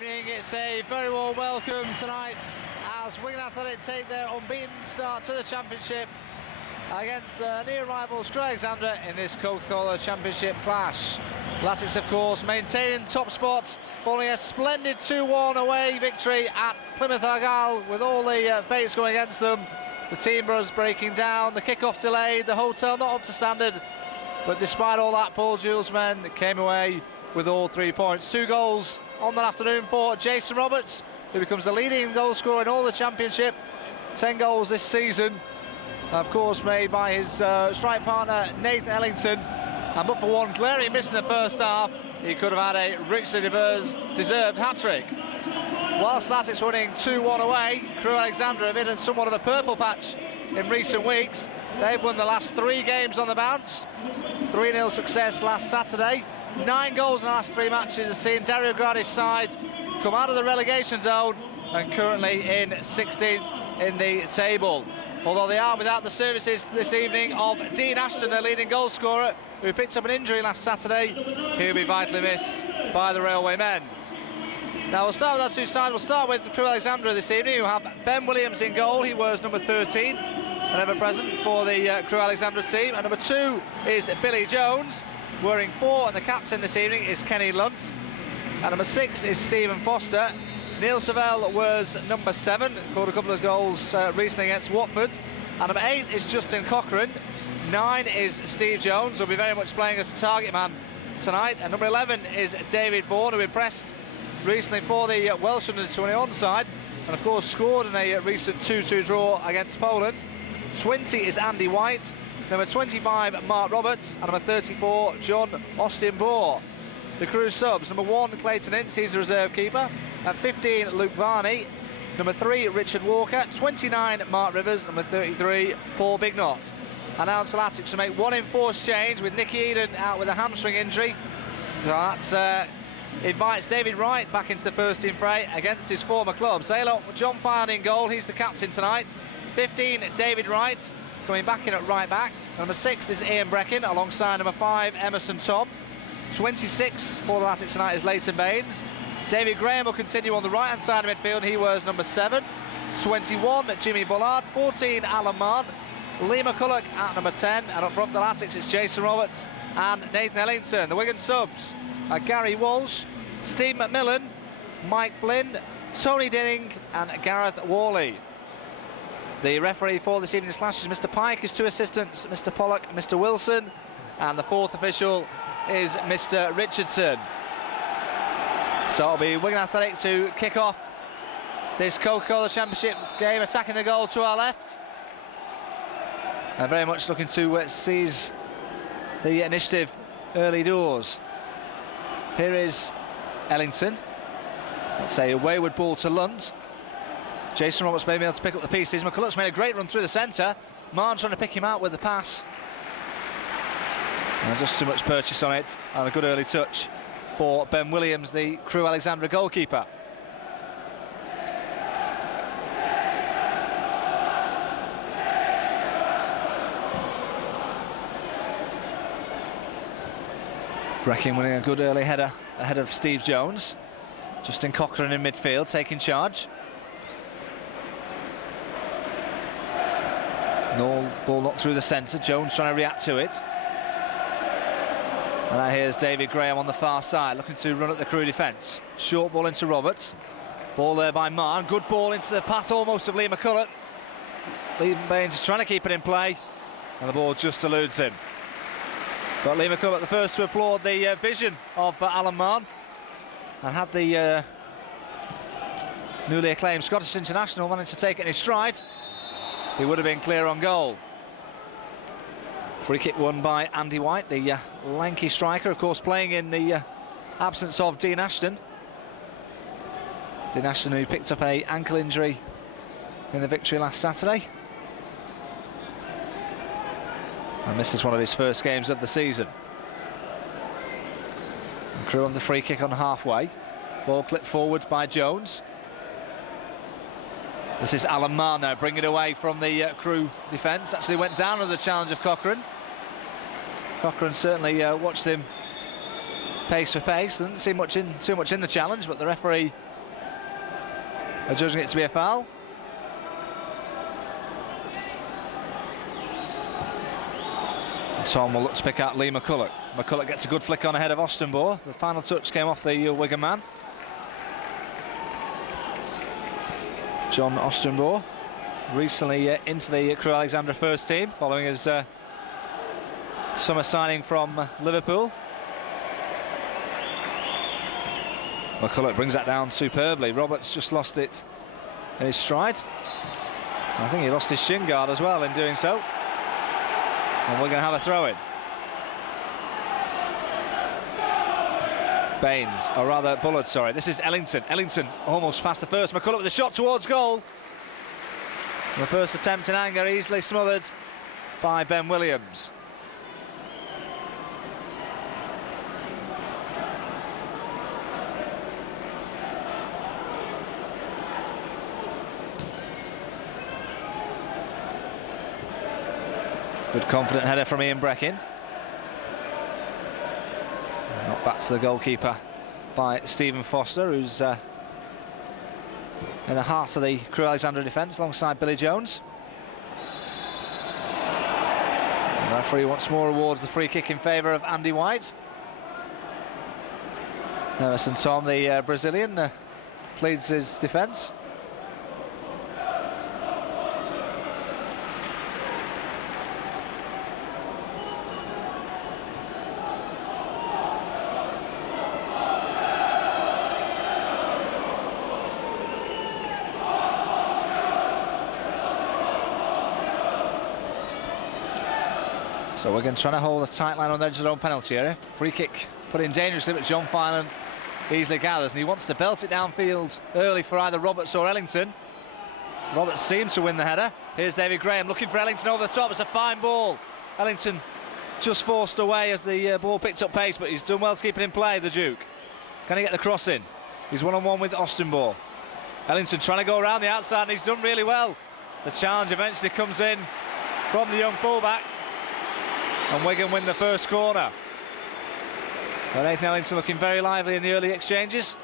evening. It's a very warm welcome tonight as Wigan Athletic take their unbeaten start to the Championship against near rivals Crewe Alexandra in this Coca Cola Championship clash. Latics, of course, maintaining top spot following a splendid 2-1 away victory at Plymouth Argyle with all the fates going against them. The team buzz breaking down, the kick-off delayed, the hotel not up to standard. But despite all that, Paul Jules' men came away with all 3 points. 2 goals on that afternoon for Jason Roberts, who becomes the leading goal scorer in all the Championship. 10 goals this season, of course, made by his strike partner Nathan Ellington. And but for one glaring miss in the first half, he could have had a richly deserved hat-trick. Whilst Latics winning 2-1 away, Crewe Alexandra have been in somewhat of a purple patch in recent weeks. They've won the last 3 games on the bounce. 3-0 success last Saturday. 9 goals in the last 3 matches has seen Dario Gradi's side come out of the relegation zone and currently in 16th in the table. Although they are without the services this evening of Dean Ashton, their leading goal scorer, who picked up an injury last Saturday. He'll be vitally missed by the Railway men. Now we'll start with our 2 sides. We'll start with Crewe Alexandra this evening, who have Ben Williams in goal. He wears number 13, and ever present for the Crewe Alexandra team. And number 2 is Billy Jones, wearing 4, and the captain this evening is Kenny Lunt. And number 6 is Stephen Foster. Neil Savell wears number 7, scored a couple of goals recently against Watford. And number 8 is Justin Cochrane. 9 is Steve Jones, who'll be very much playing as a target man tonight. And number 11 is David Vaughan, who impressed recently for the Welsh under-21 side, and of course scored in a recent 2-2 draw against Poland. 20 is Andy White. Number 25, Mark Roberts. And number 34, John Austin-Bohr. The Crewe subs: number 1, Clayton Ince, he's the reserve keeper. At 15, Luke Varney. Number 3, Richard Walker. 29, Mark Rivers. Number 33, Paul Bignott. And now to Latics to make 1 enforced change with Nicky Eden out with a hamstring injury. So that's invites David Wright back into the first team fray against his former club. So look, John Farn in goal, he's the captain tonight. 15, David Wright, coming back in at right back. Number 6 is Ian Brecken, alongside number 5, Emerson Tom. 26 for the Latics tonight is Leighton Baines. David Graham will continue on the right-hand side of midfield, he wears number 7. 21, Jimmy Bullard. 14, Alan Marn. Lee McCulloch at number 10, and up front the Latics it's Jason Roberts and Nathan Ellington. The Wigan subs are Gary Walsh, Steve McMillan, Mike Flynn, Tony Dinning and Gareth Worley. The referee for this evening's clash is Mr Pike, his 2 assistants, Mr Pollock, Mr Wilson, and the 4th official is Mr Richardson. So it'll be Wigan Athletic to kick off this Coca Cola Championship game, attacking the goal to our left. And very much looking to seize the initiative early doors. Here is Ellington. Let's say a wayward ball to Lund. Jason Roberts may be able to pick up the pieces. McCulloch's made a great run through the centre. Marn trying to pick him out with the pass. And just too much purchase on it, and a good early touch for Ben Williams, the Crewe Alexandra goalkeeper. Brecken winning a good early header ahead of Steve Jones. Justin Cochrane in midfield, taking charge. No ball not through the centre. Jones trying to react to it. And now here's David Graham on the far side, looking to run at the Crewe defence. Short ball into Roberts. Ball there by Marn. Good ball into the path almost of Lee McCulloch. Lee Baines is trying to keep it in play, and the ball just eludes him. But Lee McCulloch the first to applaud the vision of Alan Marn, and had the newly acclaimed Scottish international managed to take it in his stride, he would have been clear on goal. Free kick won by Andy White, the lanky striker, of course playing in the absence of Dean Ashton. Dean Ashton, who picked up an ankle injury in the victory last Saturday. And this is one of his first games of the season. And Crewe have the free kick on halfway. Ball clipped forwards by Jones. This is Alan Marn now, bringing it away from the Crewe defence. Actually went down under the challenge of Cochrane. Cochrane certainly watched him pace for pace. Didn't see too much in the challenge, but the referee Judging it to be a foul. And Tom will look to pick out Lee McCulloch. McCulloch gets a good flick on ahead of Ostenborg. The final touch came off the Wigan man. John Ostenborg, recently into the Crewe Alexandra first team, following his summer signing from Liverpool. McCulloch brings that down superbly. Roberts just lost it in his stride. I think he lost his shin guard as well in doing so. And we're going to have a throw-in. Baines, or rather Bullard, sorry. This is Ellington. Ellington almost past the first. McCulloch with a shot towards goal. The first attempt in anger easily smothered by Ben Williams. Good confident header from Ian Breckin. Knocked back to the goalkeeper by Stephen Foster, who's in the heart of the Crewe Alexandra defence alongside Billy Jones. The referee once more awards the free kick in favour of Andy White. Emerson Tom, the Brazilian, pleads his defence. So Wigan trying to hold a tight line on the edge of their own penalty area. Free kick put in dangerously, but John Finan easily gathers, and he wants to belt it downfield early for either Roberts or Ellington. Roberts seems to win the header. Here's David Graham looking for Ellington over the top. It's a fine ball. Ellington just forced away as the ball picked up pace, but he's done well to keep it in play, the Duke. Can he get the cross in? He's one-on-one with Ostenborg. Ellington trying to go around the outside, and he's done really well. The challenge eventually comes in from the young fullback, and Wigan win the first corner. But Nathan Ellington looking very lively in the early exchanges.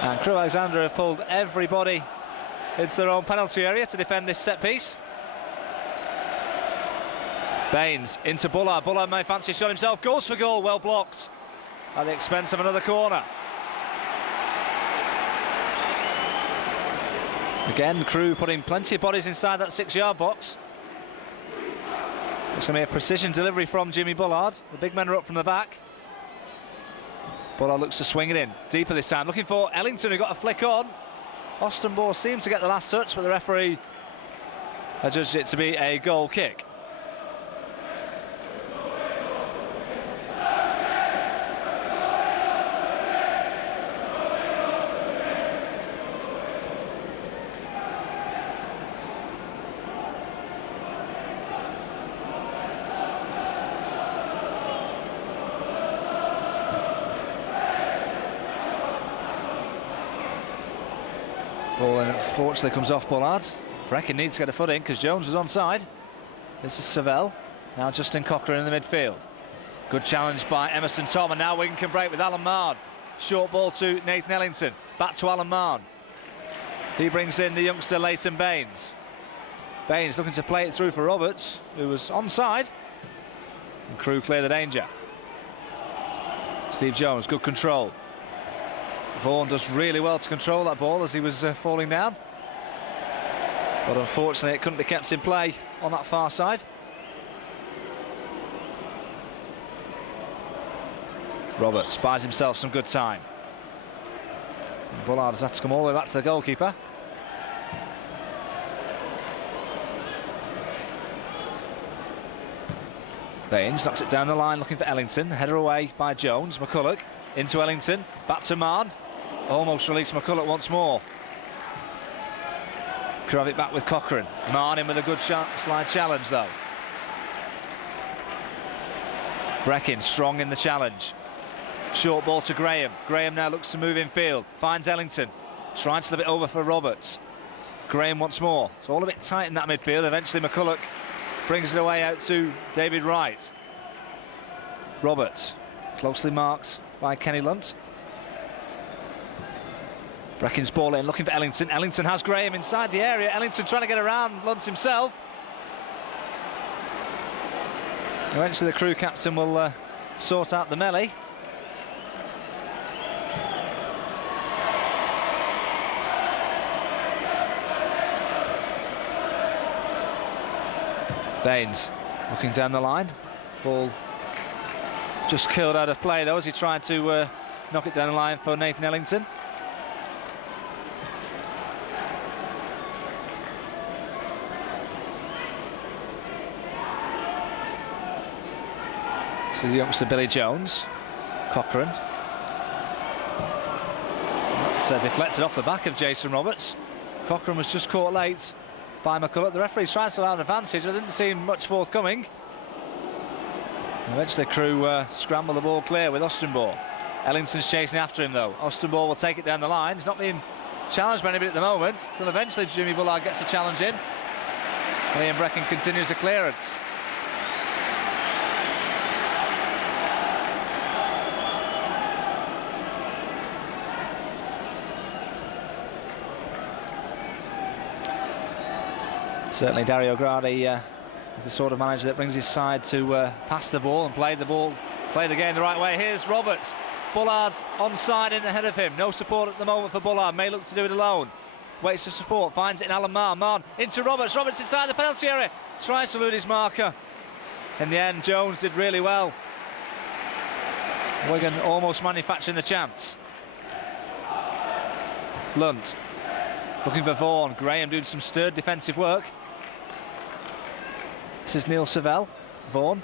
And Crewe Alexandra have pulled everybody into their own penalty area to defend this set piece. Baines into Bullard. Bullard may fancy a shot himself. Goes for goal, well blocked at the expense of another corner. Again, Crewe putting plenty of bodies inside that 6-yard box. It's going to be a precision delivery from Jimmy Bullard. The big men are up from the back. Bullard looks to swing it in. Deeper this time. Looking for Ellington, who got a flick on. Ostenborg seems to get the last touch, but the referee adjudged it to be a goal kick. Ball unfortunately comes off Bullard. Breckin needs to get a foot in because Jones was onside. This is Savell. Now Justin Cochrane in the midfield. Good challenge by Emerson Tom, and now Wigan can break with Alan Marn. Short ball to Nathan Ellington. Back to Alan Marn. He brings in the youngster Leighton Baines. Baines looking to play it through for Roberts, who was onside. And Crewe clear the danger. Steve Jones, good control. Vaughan does really well to control that ball as he was falling down. But unfortunately it couldn't be kept in play on that far side. Roberts buys himself some good time. And Bullard has had to come all the way back to the goalkeeper. Baines knocks it down the line looking for Ellington. Header away by Jones. McCulloch into Ellington. Back to Marn. Almost released McCulloch once more. Could have it back with Cochrane. Marn in with a good slide challenge though. Breckin strong in the challenge. Short ball to Graham. Graham now looks to move in field. Finds Ellington. Trying to slip it over for Roberts. Graham once more. It's all a bit tight in that midfield. Eventually McCulloch brings it away out to David Wright. Roberts closely marked by Kenny Lunt. Breckin's ball in, looking for Ellington. Ellington has Graham inside the area. Ellington trying to get around Lunt himself. Eventually the Crewe captain will sort out the melee. Baines looking down the line. Ball just curled out of play though as he tried to knock it down the line for Nathan Ellington. This is the youngster Billy Jones. Cochrane. That's deflected off the back of Jason Roberts. Cochrane was just caught late by McCulloch. The referee's trying to allow an advantage, but didn't seem much forthcoming. Eventually Crewe scramble the ball clear with Ostenborg. Ellington's chasing after him though. Ostenborg will take it down the line. He's not being challenged by anybody at the moment, until eventually Jimmy Bullard gets a challenge in. Ian Brecken continues the clearance. Certainly Dario Gradi is the sort of manager that brings his side to pass the ball and play the game the right way. Here's Roberts. Bullard's onside in ahead of him. No support at the moment for Bullard. May look to do it alone. Waits for support. Finds it in Alan Marr. Marr into Roberts. Roberts inside the penalty area. Tries to elude his marker. In the end, Jones did really well. Wigan almost manufacturing the chance. Lunt looking for Vaughan. Graham doing some stirred defensive work. This is Neil Savell. Vaughan.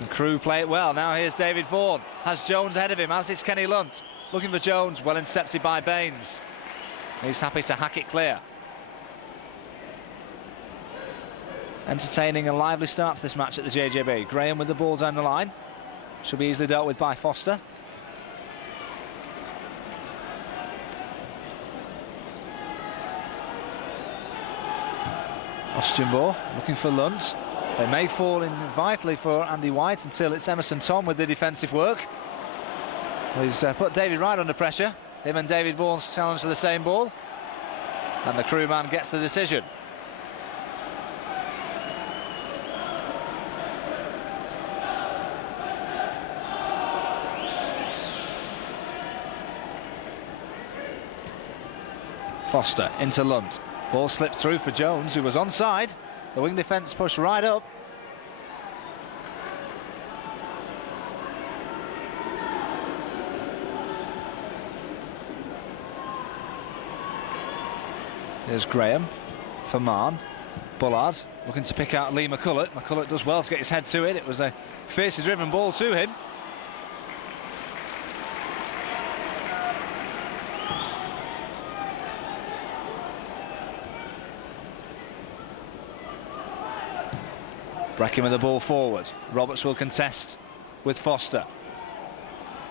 And Crewe play it well. Now here's David Vaughan. Has Jones ahead of him, as is Kenny Lunt. Looking for Jones, well intercepted by Baines. He's happy to hack it clear. Entertaining and lively start to this match at the JJB. Graham with the ball down the line. Should be easily dealt with by Foster. Ostenborg looking for Lunt. They may fall in vitally for Andy White until it's Emerson Tom with the defensive work. He's put David Wright under pressure. Him and David Vaughan's challenge for the same ball. And the Crewe man gets the decision. Foster into Lunt. Ball slipped through for Jones, who was onside. The wing defence pushed right up. There's Graham for Marn. Bullard looking to pick out Lee McCulloch. McCulloch does well to get his head to it. It was a fiercely driven ball to him. Brecken with the ball forward. Roberts will contest with Foster.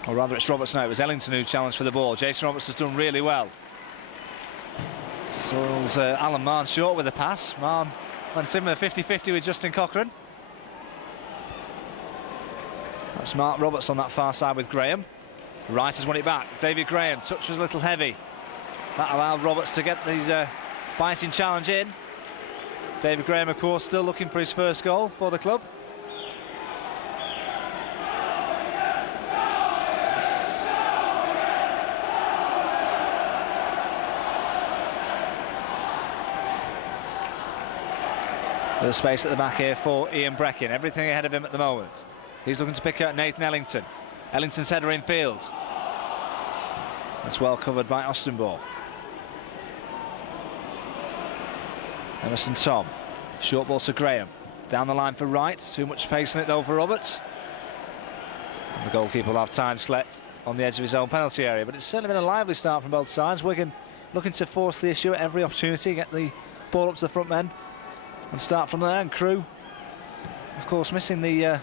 Or rather, it's Roberts now. It was Ellington who challenged for the ball. Jason Roberts has done really well. Soils Alan Marn short with the pass. Marn went in with a 50-50 with Justin Cochrane. That's Mark Roberts on that far side with Graham. Wright has won it back. David Graham, touch was a little heavy. That allowed Roberts to get these biting challenge in. David Graham, of course, still looking for his first goal for the club. Bit of space at the back here for Ian Brecken. Everything ahead of him at the moment. He's looking to pick out Nathan Ellington. Ellington's header in field. That's well covered by Ostenborg. Emerson Tom. Short ball to Graham. Down the line for Wright. Too much pace in it though for Roberts. And the goalkeeper will have time to collect on the edge of his own penalty area. But it's certainly been a lively start from both sides. Wigan looking to force the issue at every opportunity. Get the ball up to the front men and start from there. And Crewe, of course, missing the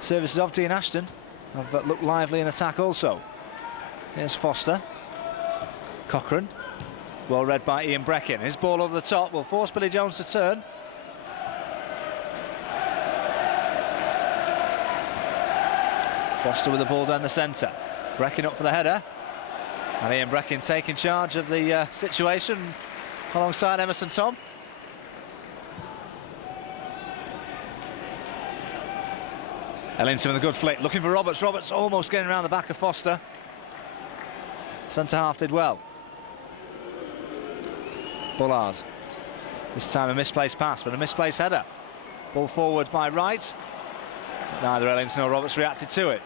services of Dean Ashton. Have looked lively in attack also. Here's Foster. Cochrane. Well read by Ian Brecken. His ball over the top will force Billy Jones to turn. Foster with the ball down the centre. Brecken up for the header. And Ian Breckin taking charge of the situation alongside Emerson Tom. Ellington with a good flick, looking for Roberts. Roberts almost getting around the back of Foster. Centre half did well. Bullard. This time a misplaced pass, but a misplaced header. Ball forward by Wright. Neither Ellington or Roberts reacted to it.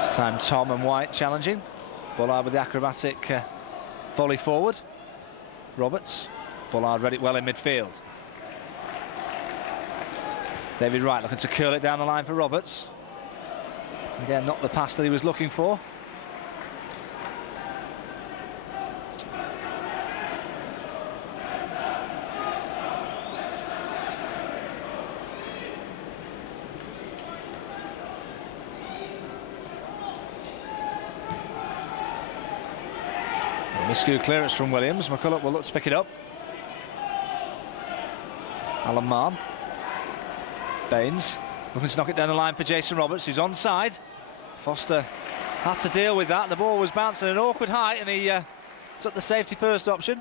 This time Tom and White challenging. Bullard with the acrobatic volley forward. Roberts. Bullard read it well in midfield. David Wright looking to curl it down the line for Roberts. Again, not the pass that he was looking for. Miscue clearance from Williams. McCulloch will look to pick it up. Alan Mann. Baines looking to knock it down the line for Jason Roberts, who's onside. Foster had to deal with that. The ball was bouncing at an awkward height and he took the safety first option.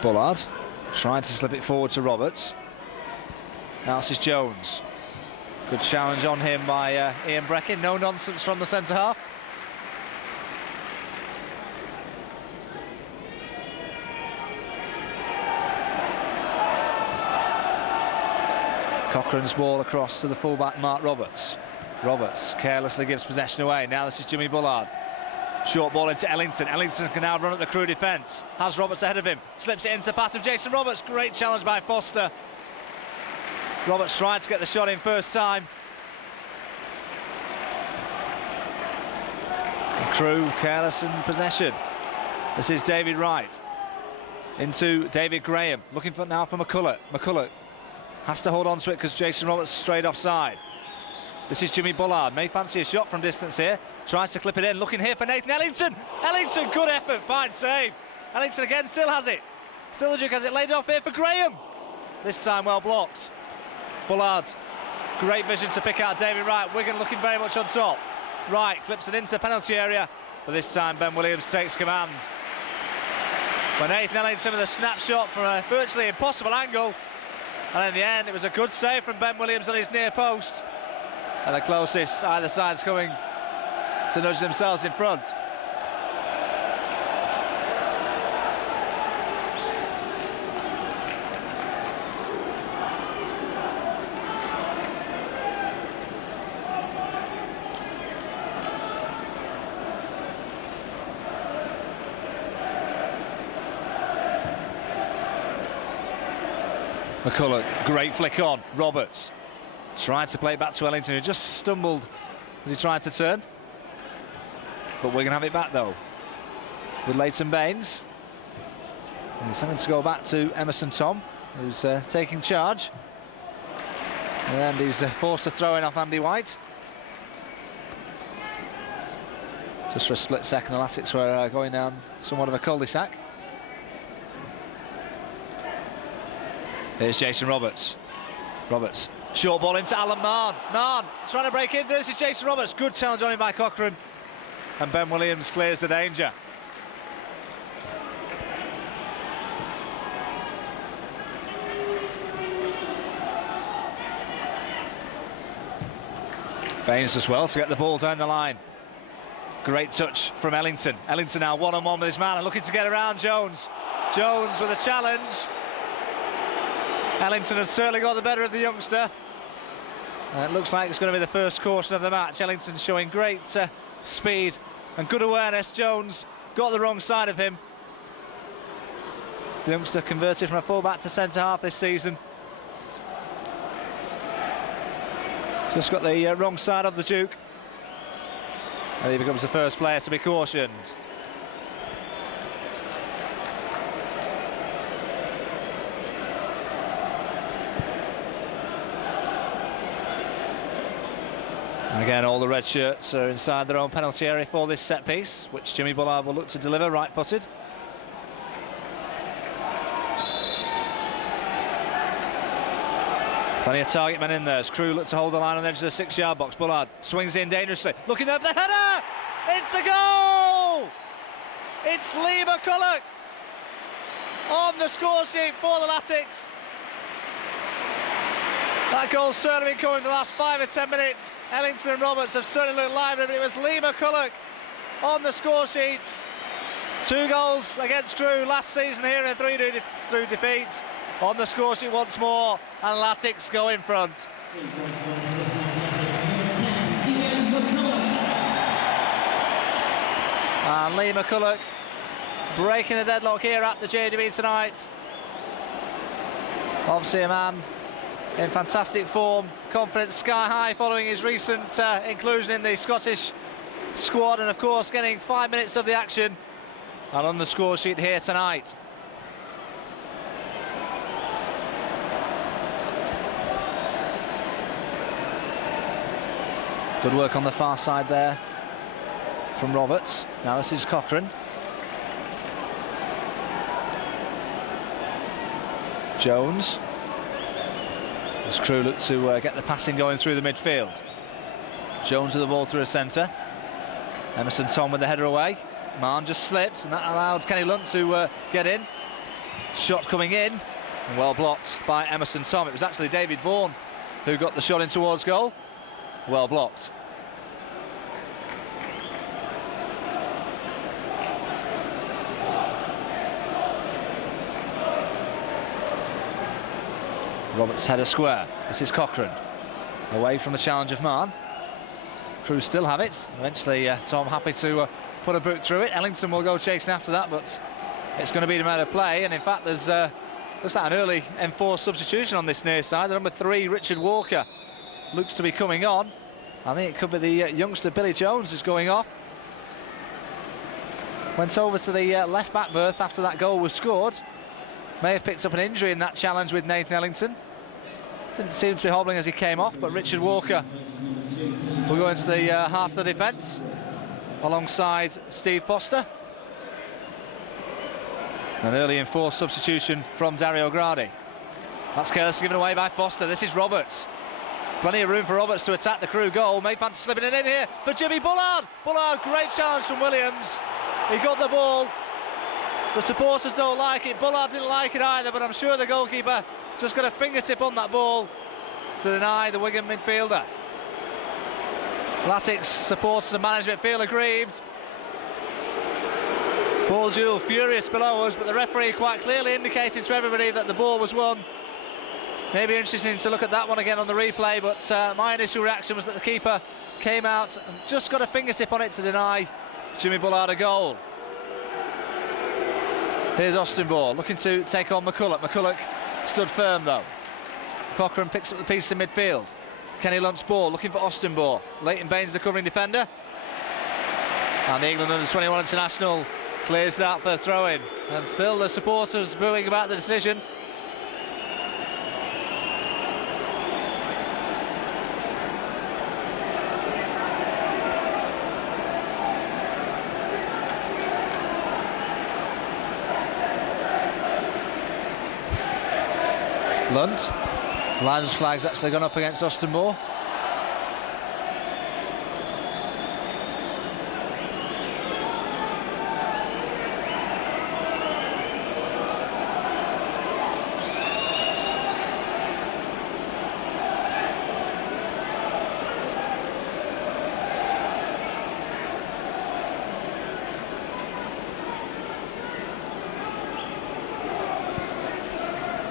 Bullard trying to slip it forward to Roberts. Now this is Jones. Good challenge on him by Ian Breckin. No nonsense from the centre half. Cochrane's ball across to the fullback Mark Roberts. Roberts carelessly gives possession away. Now this is Jimmy Bullard. Short ball into Ellington. Ellington can now run at the Crewe defence. Has Roberts ahead of him. Slips it into the path of Jason Roberts. Great challenge by Foster. Roberts tried to get the shot in first time. And Crewe careless in possession. This is David Wright. Into David Graham. Looking for now for McCulloch. McCulloch has to hold on to it because Jason Roberts straight offside. This is Jimmy Bullard. May fancy a shot from distance here. Tries to clip it in. Looking here for Nathan Ellington. Ellington, good effort. Fine save. Ellington again still has it. Still the Duke has it laid off here for Graham. This time well blocked. Bullard. Great vision to pick out David Wright. Wigan looking very much on top. Wright clips it into the penalty area. But this time Ben Williams takes command. But Nathan Ellington with a snapshot from a virtually impossible angle. And in the end, it was a good save from Ben Williams on his near post. And the closest either side's coming to nudge themselves in front. McCulloch, great flick on. Roberts tried to play it back to Ellington, who just stumbled as he tried to turn. But we're going to have it back though with Leighton Baines. And he's having to go back to Emerson Tom, who's taking charge. And he's forced to throw in off Andy White. Just for a split second, the Latics were going down somewhat of a cul-de-sac. Here's Jason Roberts. Roberts, short ball into Alan Mann. Mann trying to break in. This is Jason Roberts. Good challenge on him by Cochrane. And Ben Williams clears the danger. Baines as well to get the ball down the line. Great touch from Ellington. Ellington now one-on-one with his man and looking to get around Jones. Jones with a challenge. Ellington has certainly got the better of the youngster. And it looks like it's going to be the first caution of the match. Ellington showing great speed and good awareness. Jones got the wrong side of him. The youngster converted from a full-back to centre-half this season. Just got the wrong side of the Duke. And he becomes the first player to be cautioned. And again, all the red shirts are inside their own penalty area for this set piece, which Jimmy Bullard will look to deliver right-footed. Plenty of target men in there as Crewe look to hold the line on the edge of the 6-yard box. Bullard swings in dangerously, looking there for the header! It's a goal! It's Lee McCulloch on the score sheet for the Latics. That goal's certainly been coming for the last 5 or 10 minutes. Ellington and Roberts have certainly looked lively, but it was Lee McCulloch on the score sheet. 2 goals against Crewe last season here in a 3-2 defeat. On the score sheet once more, and Latics go in front. And Lee McCulloch breaking the deadlock here at the JJB tonight. Obviously a man in fantastic form, confidence sky high following his recent inclusion in the Scottish squad, and of course getting 5 minutes of the action, and on the score sheet here tonight. Good work on the far side there from Roberts. Now this is Cochrane. Jones. As Crewe look to get the passing going through the midfield. Jones with the ball through a centre. Emerson Tom with the header away. Mann just slips, and that allowed Kenny Lunt to get in. Shot coming in, and well blocked by Emerson Tom. It was actually David Vaughan who got the shot in towards goal. Well blocked. Roberts header square. This is Cochrane. Away from the challenge of Mann. Crewe still have it. Eventually Tom happy to put a boot through it. Ellington will go chasing after that, but it's going to be the matter of play. And in fact, there's looks like an early enforced substitution on this near side. The number 3, Richard Walker, looks to be coming on. I think it could be the youngster Billy Jones who's going off. Went over to the left-back berth after that goal was scored. May have picked up an injury in that challenge with Nathan Ellington. Didn't seem to be hobbling as he came off, but Richard Walker will go into the heart of the defence alongside Steve Foster. An early enforced substitution from Dario Gradi. That's carelessly given away by Foster. This is Roberts. Plenty of room for Roberts to attack the Crewe goal. May fancy slipping it in here for Jimmy Bullard. Bullard, great challenge from Williams. He got the ball. The supporters don't like it. Bullard didn't like it either, but I'm sure the goalkeeper just got a fingertip on that ball to deny the Wigan midfielder. Latics supporters and management feel aggrieved. Paul Jewell furious below us, but the referee quite clearly indicated to everybody that the ball was won. Maybe interesting to look at that one again on the replay, but my initial reaction was that the keeper came out and just got a fingertip on it to deny Jimmy Bullard a goal. Here's Austin-Ball looking to take on McCulloch. McCulloch stood firm though. Cochrane picks up the piece in midfield. Kenny Lunt's ball looking for Austin-Ball. Leighton Baines the covering defender. And the England under-21 international clears that for the throw-in. And still the supporters booing about the decision. Lunt. Linesman's flag's actually gone up against Austin-Ball.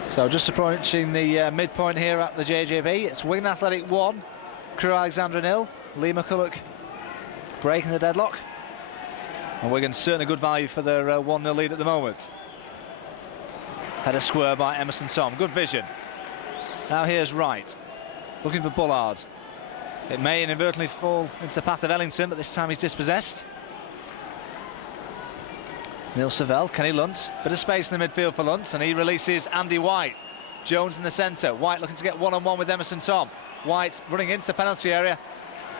So just approaching the midpoint here at the JJB. It's Wigan Athletic 1, Crewe Alexandra 0. Lee McCulloch breaking the deadlock. And Wigan's certainly good value for their 1-0 lead at the moment. Header square by Emerson Tom. Good vision. Now here's Wright. Looking for Bullard. It may inadvertently fall into the path of Ellington, but this time he's dispossessed. Neil Savell, Kenny Lunt, bit of space in the midfield for Lunt, and he releases Andy White. Jones in the centre, White looking to get one-on-one with Emerson Tom. White running into the penalty area,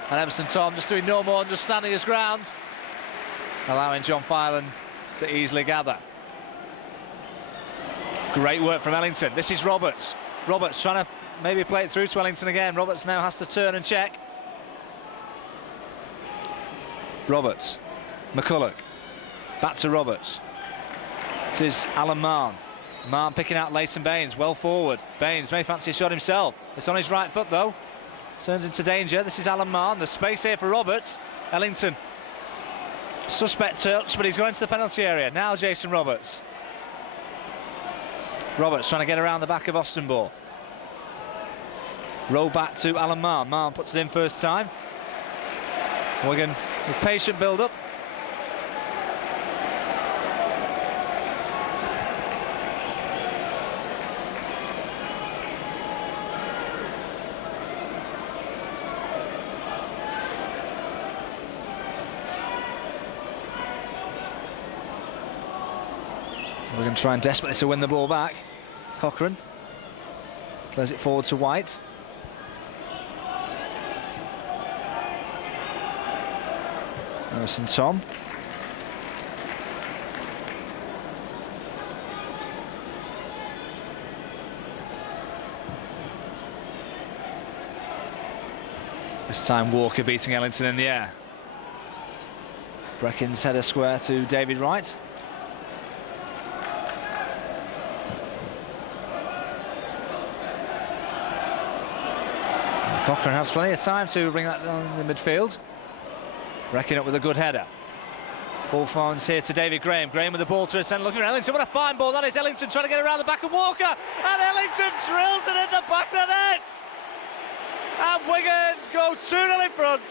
and Emerson Tom just doing no more than just standing his ground, allowing John Filan to easily gather. Great work from Ellington. This is Roberts. Roberts trying to maybe play it through to Ellington again. Roberts now has to turn and check. Roberts, McCulloch, back to Roberts. This is Alan Marn. Marn picking out Leighton Baines, well forward. Baines may fancy a shot himself. It's on his right foot though. Turns into danger. This is Alan Marn. The space here for Roberts. Ellington. Suspect touch, but he's going into the penalty area. Now Jason Roberts. Roberts trying to get around the back of Ostenborg. Roll back to Alan Marn. Marn puts it in first time. Wigan with patient build-up. We're going to try and desperately to win the ball back. Cochrane plays it forward to White. Emerson Tom. This time Walker beating Ellington in the air. Breckin's header square to David Wright. Cochrane has plenty of time to bring that down in the midfield. Breckin up with a good header. Ball finds here to David Graham. Graham with the ball to the centre, looking at Ellington. What a fine ball that is. Ellington trying to get around the back of Walker, and Ellington drills it in the back of the net. And Wigan go 2-0 in front.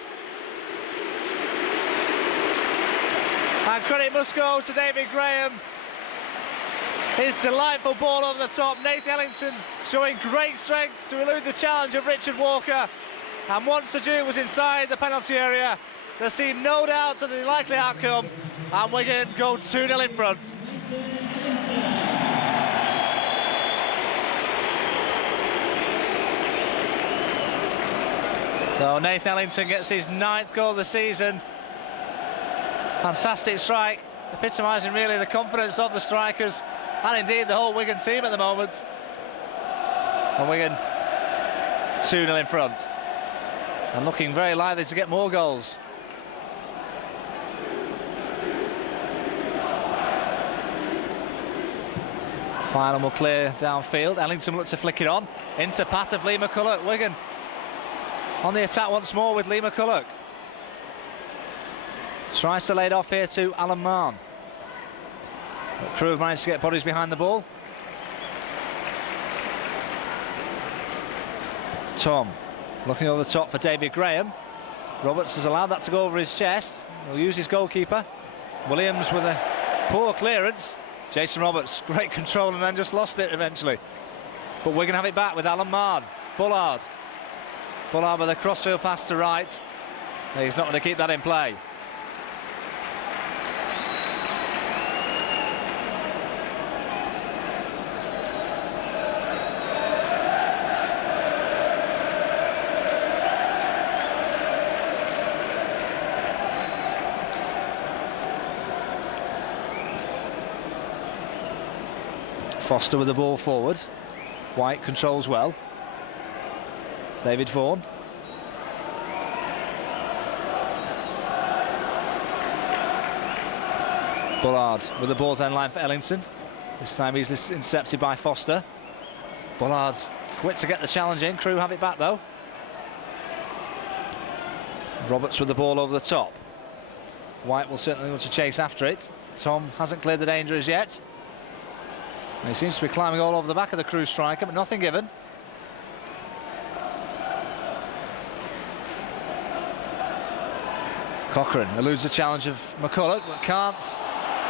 And credit must go to David Graham. His delightful ball over the top. Nathan Ellington showing great strength to elude the challenge of Richard Walker. And once the Jew was inside the penalty area, there seemed no doubt to the likely outcome. And Wigan go 2-0 in front. So Nathan Ellington gets his 9th goal of the season. Fantastic strike, epitomising really the confidence of the strikers and indeed the whole Wigan team at the moment. And Wigan 2-0 in front and looking very likely to get more goals. Final will clear downfield. Ellington looks to flick it on into path of Lee McCulloch. Wigan on the attack once more with Lee McCulloch. Tries to lay it off here to Alan Marn. But Crewe have managed to get bodies behind the ball. Tom looking over the top for David Graham. Roberts has allowed that to go over his chest. He'll use his goalkeeper. Williams with a poor clearance. Jason Roberts, great control and then just lost it eventually. But Wigan have it back with Alan Marn. Bullard. Bullard with a crossfield pass to right. He's not going to keep that in play. Foster with the ball forward. White controls well. David Vaughan. Bullard with the ball down line for Ellington. This time he's intercepted by Foster. Bullard quick to get the challenge in. Crewe have it back though. Roberts with the ball over the top. White will certainly want to chase after it. Tom hasn't cleared the danger as yet. He seems to be climbing all over the back of the Crewe striker, but nothing given. Cochrane eludes the challenge of McCulloch, but can't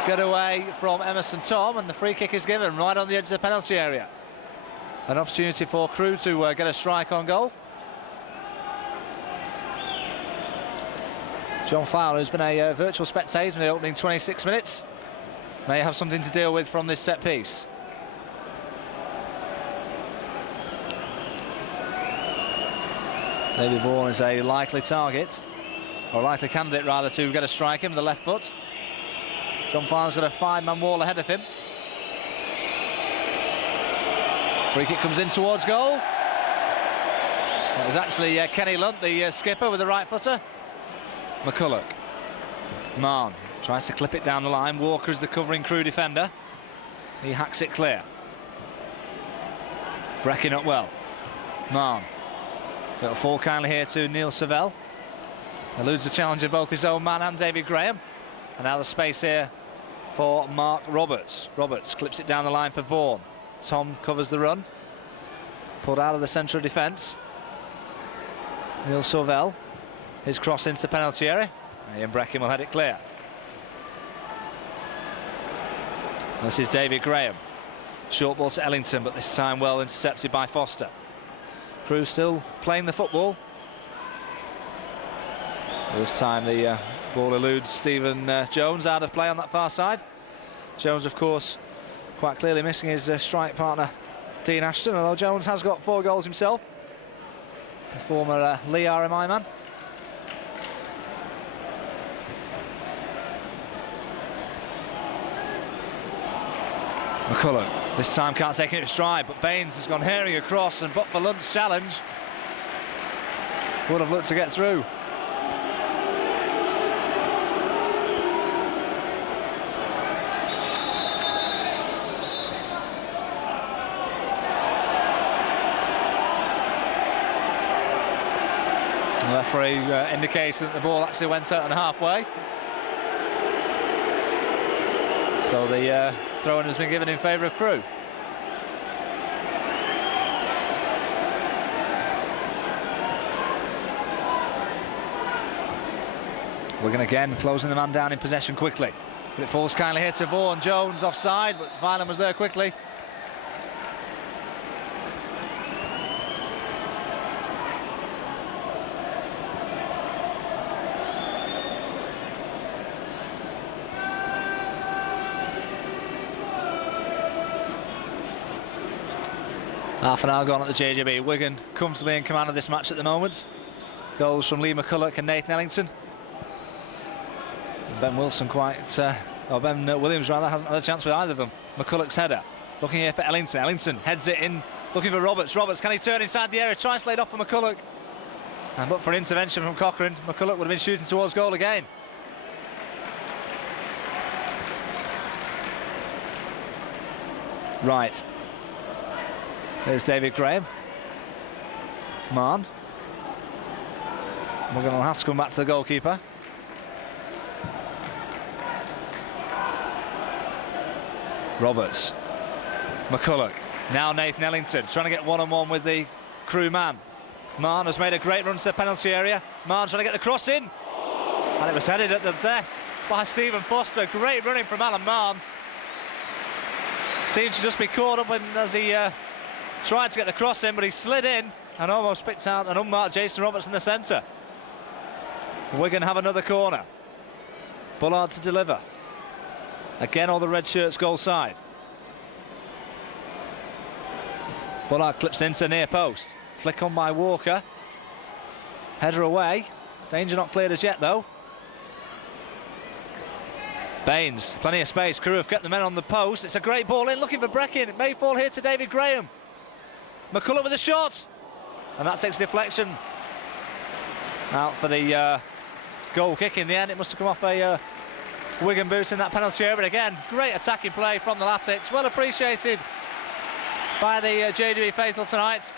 get away from Emerson Tom, and the free kick is given right on the edge of the penalty area. An opportunity for Crewe to get a strike on goal. John Fowler, who's been a virtual spectator in the opening 26 minutes, may have something to deal with from this set piece. David Vaughan is a likely target, or a likely candidate rather, to get a strike him with the left foot. John Fowler's got a 5-man wall ahead of him. Free kick comes in towards goal. It was actually Kenny Lunt, the skipper, with the right footer. McCulloch. Marn tries to clip it down the line. Walker is the covering Crewe defender. He hacks it clear. Breckin up well. Marn. Little fall kindly here to Neil Savell. Eludes the challenge of both his own man and David Graham. And now the space here for Mark Roberts. Roberts clips it down the line for Vaughan. Tom covers the run. Pulled out of the centre of defence. Neil Savell. His cross into the penalty area. Ian Breckin will head it clear. This is David Graham. Short ball to Ellington, but this time well intercepted by Foster. Crewe still playing the football. This time the ball eludes Stephen Jones out of play on that far side. Jones, of course, quite clearly missing his strike partner, Dean Ashton, although Jones has got 4 goals himself. The former Lee RMI man. McCulloch, this time can't take it in stride, but Baines has gone herring across, and but for Lunt's challenge, would have looked to get through. The referee indicates that the ball actually went out and halfway. So the throw-in has been given in favour of Crewe. Wigan again closing the man down in possession quickly. But it falls kindly here to Vaughan. Jones offside, but Violin was there quickly. Half an hour gone at the JJB. Wigan comfortably in command of this match at the moment. Goals from Lee McCulloch and Nathan Ellington. And Ben Williams rather hasn't had a chance with either of them. McCulloch's header. Looking here for Ellington. Ellington heads it in, looking for Roberts. Roberts, can he turn inside the area? Tries to lay it off for McCulloch. And but for an intervention from Cochrane, McCulloch would have been shooting towards goal again. Right. There's David Graham. Marn. We're going to have to come back to the goalkeeper. Roberts. McCulloch. Now Nathan Ellington trying to get one-on-one with the Crewe man. Marn has made a great run to the penalty area. Marn trying to get the cross in. And it was headed at the death by Stephen Foster. Great running from Alan Marn. Seems to just be caught up as he tried to get the cross in, but he slid in and almost picked out an unmarked Jason Roberts in the centre. Wigan have another corner. Bullard to deliver. Again, all the red shirts goal side. Bullard clips into near post. Flick on by Walker. Header away. Danger not cleared as yet, though. Baines, plenty of space. Crewe have kept the men on the post. It's a great ball in, looking for Breckin. It may fall here to David Graham. McCulloch with a shot, and that takes deflection out for the goal kick. In the end, it must have come off a Wigan boot in that penalty area. But again, great attacking play from the Latics, well appreciated by the JJB faithful tonight.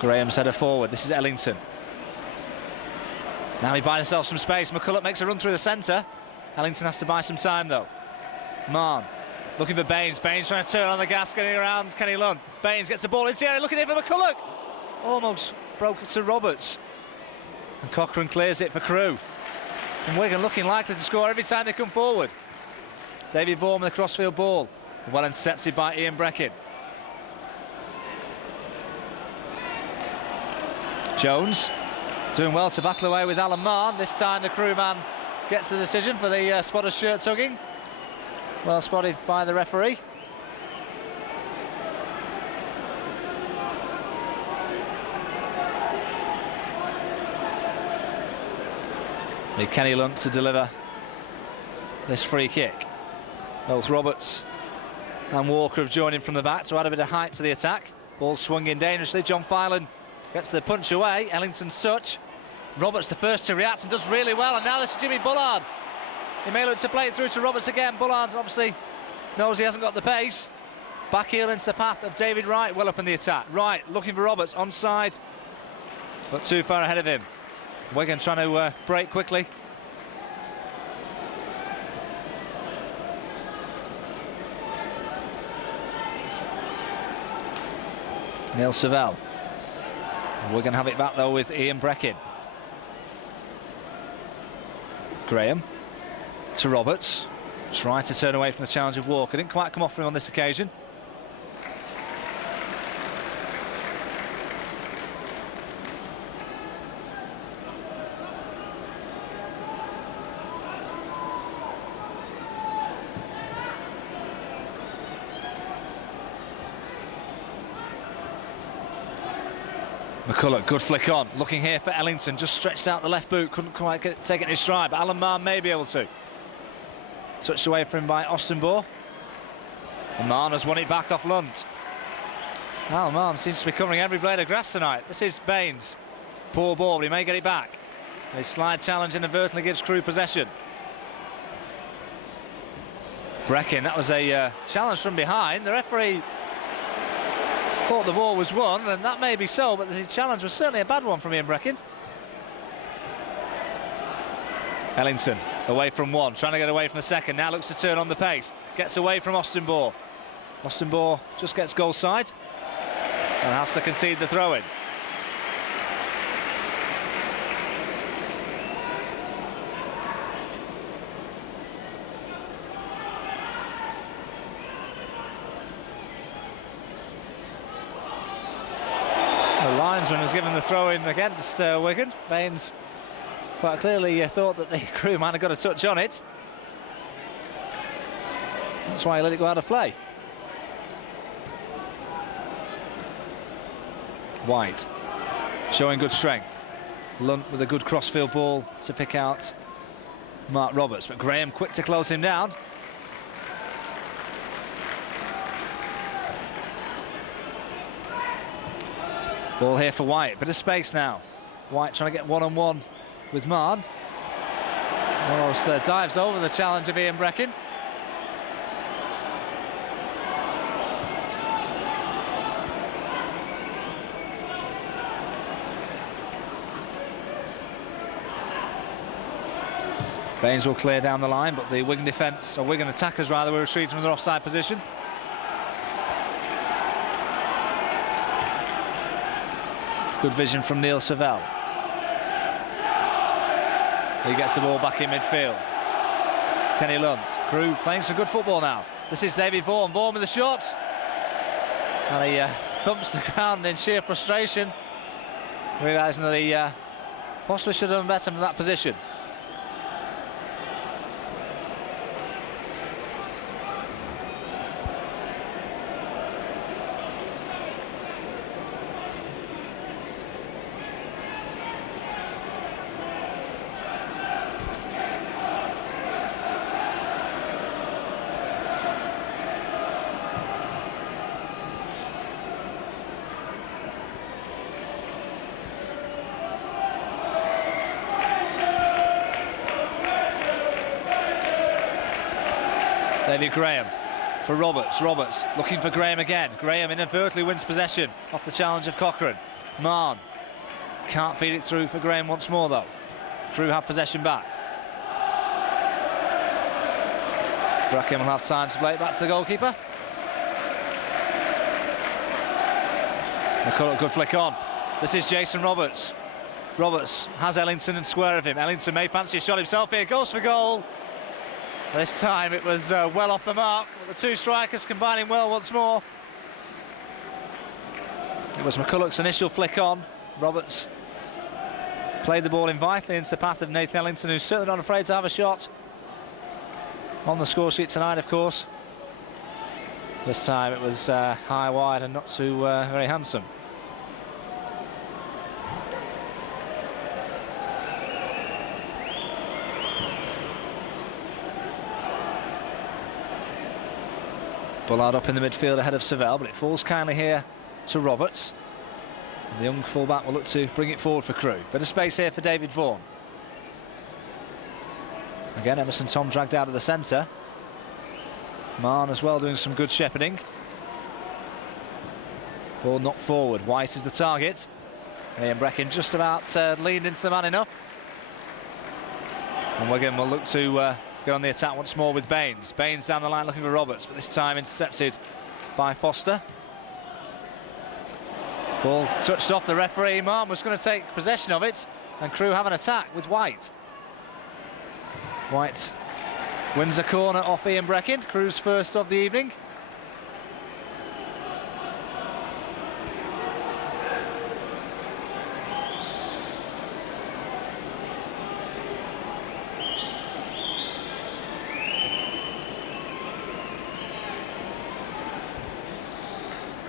Graham's header forward. This is Ellington. Now he buys himself some space. McCulloch makes a run through the centre. Ellington has to buy some time though. Marn looking for Baines. Baines trying to turn on the gas, getting around Kenny Lunt. Baines gets the ball into the area, looking in for McCulloch. Almost broke it to Roberts. And Cochrane clears it for Crewe. And Wigan looking likely to score every time they come forward. David Vaughan with the crossfield ball. Well intercepted by Ian Breckin. Jones doing well to battle away with Alan Marn. This time the Crewe man gets the decision for the spotter's shirt tugging. Well spotted by the referee. Kenny Lunt to deliver this free kick. Both Roberts and Walker have joined in from the back to add a bit of height to the attack. Ball swung in dangerously. John Filan gets the punch away. Ellington's touch. Roberts the first to react and does really well. And now this is Jimmy Bullard. He may look to play it through to Roberts again. Bullard obviously knows he hasn't got the pace. Back heel into the path of David Wright. Well up in the attack. Wright looking for Roberts onside, but too far ahead of him. Wigan trying to break quickly. Neil Savell. Wigan have it back though with Ian Breckin. Graham to Roberts. Tried to turn away from the challenge of Walker. Didn't quite come off for him on this occasion. McCulloch, good flick on. Looking here for Ellington, just stretched out the left boot, couldn't quite take it in his stride, but Alan Marn may be able to. Touched away from him by Ostenborg. And Marn has won it back off Lunt. Alan Marn seems to be covering every blade of grass tonight. This is Baines. Poor ball, but he may get it back. A slide challenge inadvertently gives Crewe possession. Breckin, that was a challenge from behind. The referee thought the ball was won, and that may be so, but the challenge was certainly a bad one from Ian Breckin. Ellington away from one, trying to get away from the second, now looks to turn on the pace, gets away from Ostenborg. Ostenborg just gets goal side and has to concede the throw-in. Linesman has given the throw-in against Wigan. Baines quite clearly thought that the Crewe man had got a touch on it. That's why he let it go out of play. White showing good strength. Lunt with a good crossfield ball to pick out Mark Roberts, but Graham quick to close him down. Ball here for White, bit of space now. White trying to get one-on-one with Marn. Almost dives over the challenge of Ian Breckin. Baines will clear down the line, but the Wigan defence, or Wigan attackers rather, were retreating from their offside position. Good vision from Neil Savell. He gets the ball back in midfield. Kenny Lunt. Crewe playing some good football now. This is David Vaughan. Vaughan with the shot. And he thumps the ground in sheer frustration, realising that he possibly should have done better from that position. David Graham for Roberts. Roberts looking for Graham again. Graham inadvertently wins possession off the challenge of Cochrane. Marn can't feed it through for Graham once more though. Crewe have possession back. Bracken will have time to play it back to the goalkeeper. McCulloch, good flick on. This is Jason Roberts. Roberts has Ellington and square of him. Ellington may fancy a shot himself here, goes for goal. This time it was well off the mark. The two strikers combining well once more. It was McCulloch's initial flick on. Roberts played the ball vitally into the path of Nathan Ellington, who's certainly not afraid to have a shot. On the score sheet tonight, of course. This time it was high wide and not too very handsome. Bullard up in the midfield ahead of Savell, but it falls kindly here to Roberts. And the young fullback will look to bring it forward for Crewe. Bit of space here for David Vaughan. Again, Emerson Tom dragged out of the centre. Marn as well doing some good shepherding. Ball knocked forward. White is the target. And Ian Breckin just about leaned into the man enough. And Wigan will look to get on the attack once more with Baines. Baines down the line looking for Roberts, but this time intercepted by Foster. Ball touched off the referee. Marn was going to take possession of it, and Crewe have an attack with White. White wins a corner off Ian Breckin, Crewe's first of the evening.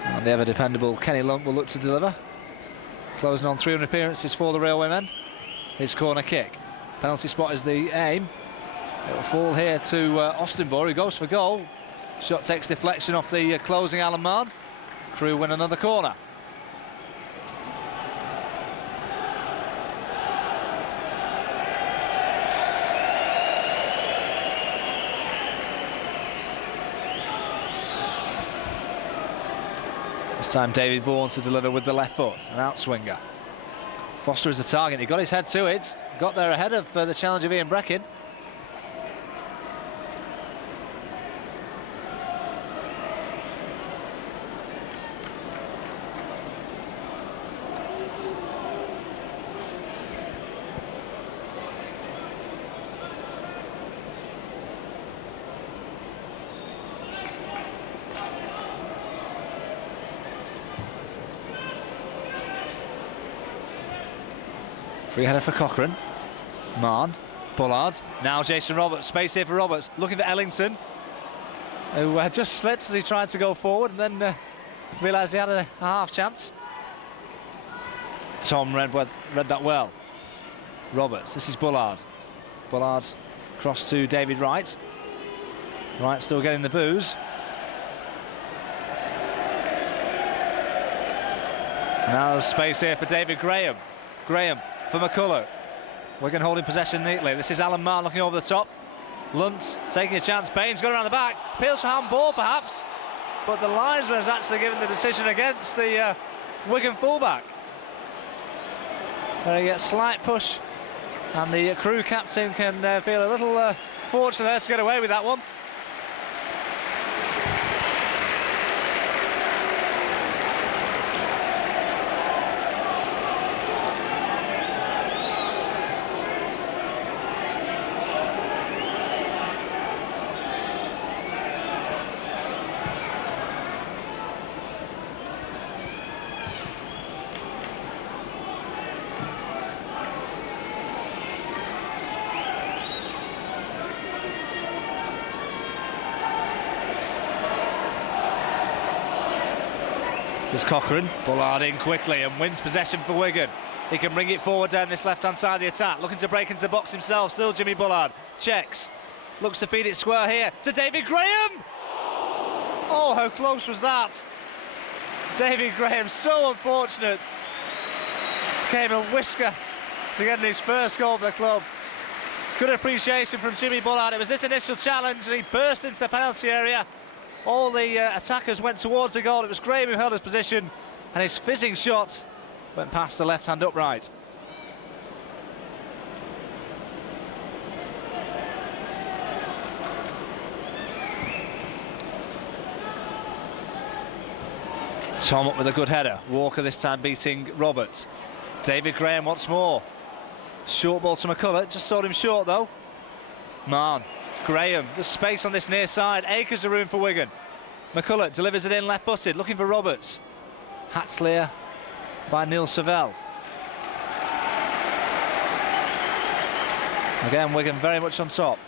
And the ever-dependable Kenny Lump will look to deliver. Closing on 300 appearances for the Railwaymen. His corner kick. Penalty spot is the aim. It will fall here to Austinborough, who goes for goal. Shot takes deflection off the closing Alan Marn. Crewe win another corner. This time David Vaughan to deliver with the left foot, an outswinger. Foster is the target, he got his head to it, got there ahead of the challenge of Ian Breckin. Free header for Cochrane. Marn, Bullard, now Jason Roberts, space here for Roberts, looking for Ellington, who just slipped as he tried to go forward and then realised he had a half chance. Tom read that well. Roberts, this is Bullard. Bullard cross to David Wright. Wright still getting the boos. Now there's space here for David Graham. Graham for McCulloch. Wigan holding possession neatly. This is Alan Marn looking over the top. Lunt taking a chance. Baines going around the back. Appeals for handball perhaps, but the linesman has actually given the decision against the Wigan fullback. There he gets slight push, and the Crewe captain can feel a little fortunate there to get away with that one. This is Cochrane. Bullard in quickly and wins possession for Wigan. He can bring it forward down this left-hand side of the attack, looking to break into the box himself. Still Jimmy Bullard. Checks. Looks to feed it square here to David Graham. Oh, how close was that? David Graham, so unfortunate. Came a whisker to getting his first goal for the club. Good appreciation from Jimmy Bullard. It was this initial challenge and he burst into the penalty area. All the attackers went towards the goal. It was Graham who held his position, and his fizzing shot went past the left-hand upright. Tom up with a good header. Walker this time beating Roberts. David Graham once more. Short ball to McCulloch, just sold him short though. Mann, Graham, there's space on this near side, acres of room for Wigan. McCulloch delivers it in left-footed, looking for Roberts. Hatched clear by Neil Savell. Again, Wigan very much on top.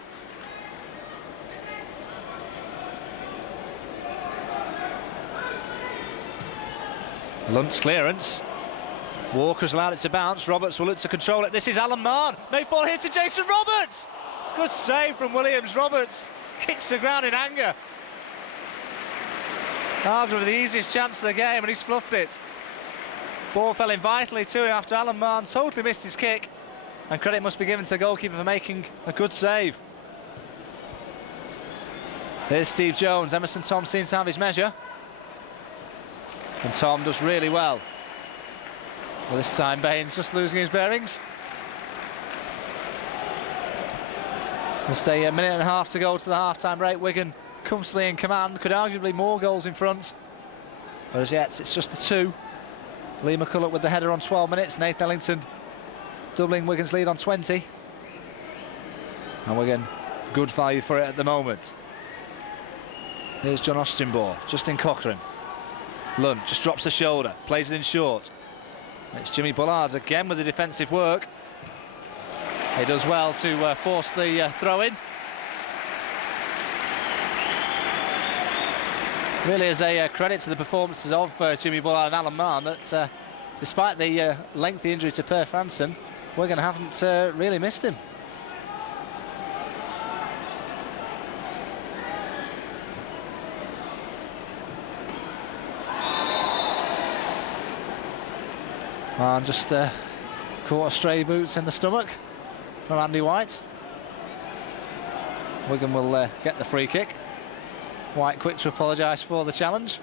Lunt's clearance. Walker's allowed it to bounce. Roberts will look to control it. This is Alan Mann. May fall here to Jason Roberts. Good save from Williams. Roberts kicks the ground in anger. Arguably the easiest chance of the game, and he's fluffed it. Ball fell in vitally to him after Alan Mann totally missed his kick. And credit must be given to the goalkeeper for making a good save. Here's Steve Jones. Emerson Tom seems to have his measure. And Tom does really well. Well, this time Baines just losing his bearings. Just a minute and a half to go to the half-time break. Wigan comfortably in command, could arguably more goals in front. But as yet, it's just the two. Lee McCulloch with the header on 12 minutes. Nathan Ellington doubling Wigan's lead on 20. And Wigan, good value for it at the moment. Here's John Ostenbaugh, Justin Cochrane. Lunt just drops the shoulder, plays it in short. It's Jimmy Bullard again with the defensive work. He does well to force the throw-in. Really is a credit to the performances of Jimmy Bullard and Alan Mann that despite the lengthy injury to Per Franson, Wigan haven't really missed him. And just caught a stray boots in the stomach from Andy White. Wigan will get the free kick. White quick to apologise for the challenge.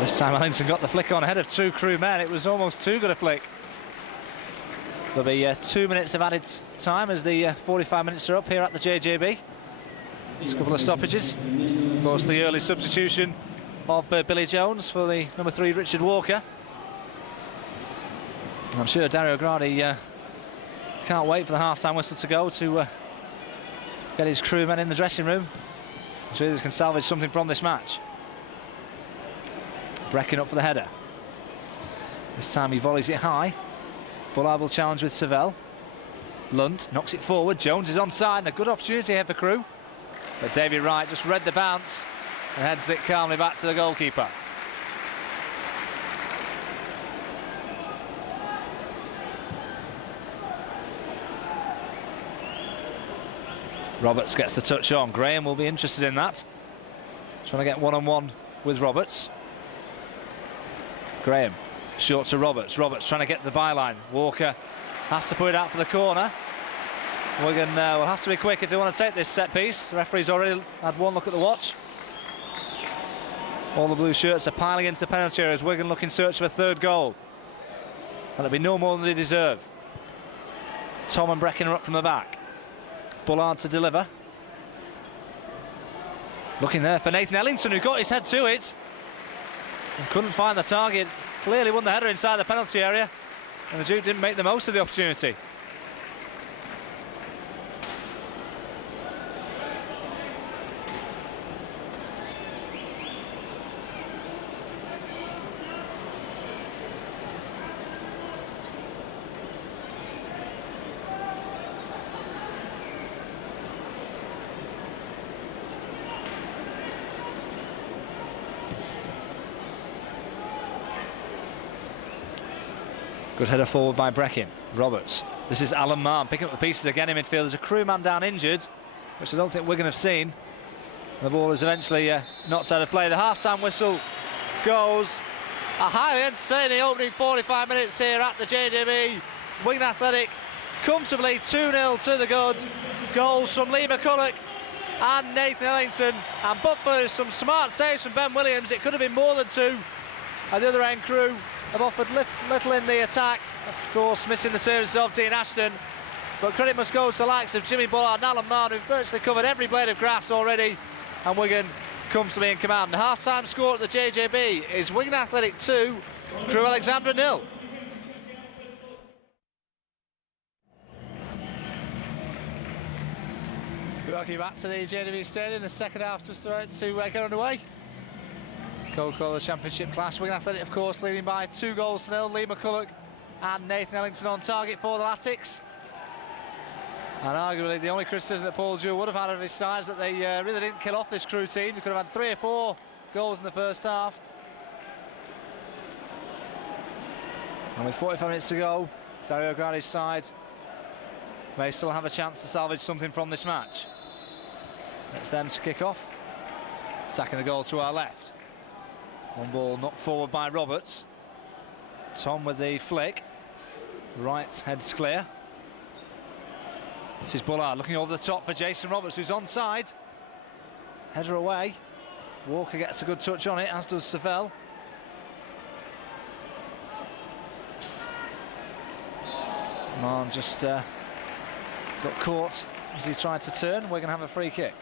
This time Ellington got the flick on ahead of two Crewe men. It was almost too good a flick. There'll be 2 minutes of added time as the 45 minutes are up here at the JJB. Just a couple of stoppages. Of course, the early substitution of Billy Jones for the number 3 Richard Walker. I'm sure Dario Gradi can't wait for the half-time whistle to go to get his Crewe men in the dressing room. I'm sure they can salvage something from this match. Brecken up for the header. This time he volleys it high. Bullard will challenge with Savell. Lunt knocks it forward. Jones is onside and a good opportunity here for Crewe. But David Wright just read the bounce and heads it calmly back to the goalkeeper. Roberts gets the touch on. Graham will be interested in that. Trying to get one-on-one with Roberts. Graham, short to Roberts. Roberts trying to get the byline. Walker has to put it out for the corner. Wigan will have to be quick if they want to take this set piece. The referee's already had one look at the watch. All the blue shirts are piling into the penalty area as Wigan look in search of a third goal. And it'll be no more than they deserve. Tom and Brecken are up from the back. Bullard to deliver. Looking there for Nathan Ellington, who got his head to it. And couldn't find the target. Clearly won the header inside the penalty area, and the Duke didn't make the most of the opportunity. Good header forward by Brecken. Roberts. This is Alan Mann picking up the pieces again in midfield. There's a Crewe man down injured, which I don't think Wigan have seen. The ball is eventually knocked out of play. The half-time whistle goes. A highly entertaining opening 45 minutes here at the JJB. Wigan Athletic comfortably 2-0 to the good. Goals from Lee McCulloch and Nathan Ellington, and but for some smart saves from Ben Williams, it could have been more than 2. At the other end, Crewe have offered little in the attack, of course missing the services of Dean Ashton, but credit must go to the likes of Jimmy Bullard and Alan Marr, who've virtually covered every blade of grass already, and Wigan comfortably in command. The half-time score at the JJB is Wigan Athletic 2, Crewe Alexandra 0. Welcome you back to the JJB Stadium. The second half just about to get underway. Coca Cola Championship clash. Wigan Athletic, of course, leading by 2-0. Lee McCulloch and Nathan Ellington on target for the Latics. And arguably the only criticism that Paul Jewell would have had of his side is that they really didn't kill off this Crewe team. They could have had 3 or 4 goals in the first half. And with 45 minutes to go, Dario Grani's side may still have a chance to salvage something from this match. It's them to kick off, attacking the goal to our left. One ball knocked forward by Roberts. Tom with the flick. Right heads clear. This is Bullard looking over the top for Jason Roberts, who's onside. Header away. Walker gets a good touch on it, as does Savell. Marn just got caught as he tried to turn. We're going to have a free kick.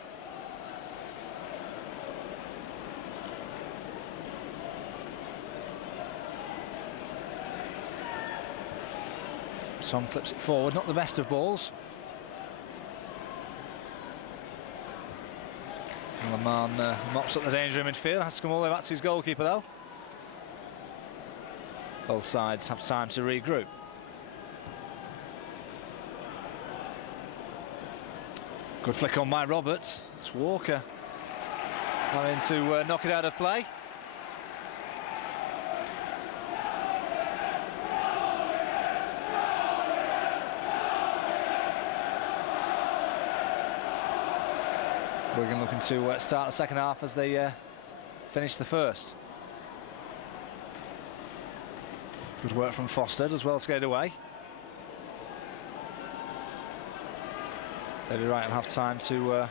Tom clips it forward, not the best of balls. And the man mops up the danger in midfield, has to come all the way back to his goalkeeper though. Both sides have time to regroup. Good flick on by Roberts. It's Walker having to knock it out of play. Wigan looking to start the second half as they finish the first. Good work from Foster, does well to get it away. They'll be right and have time to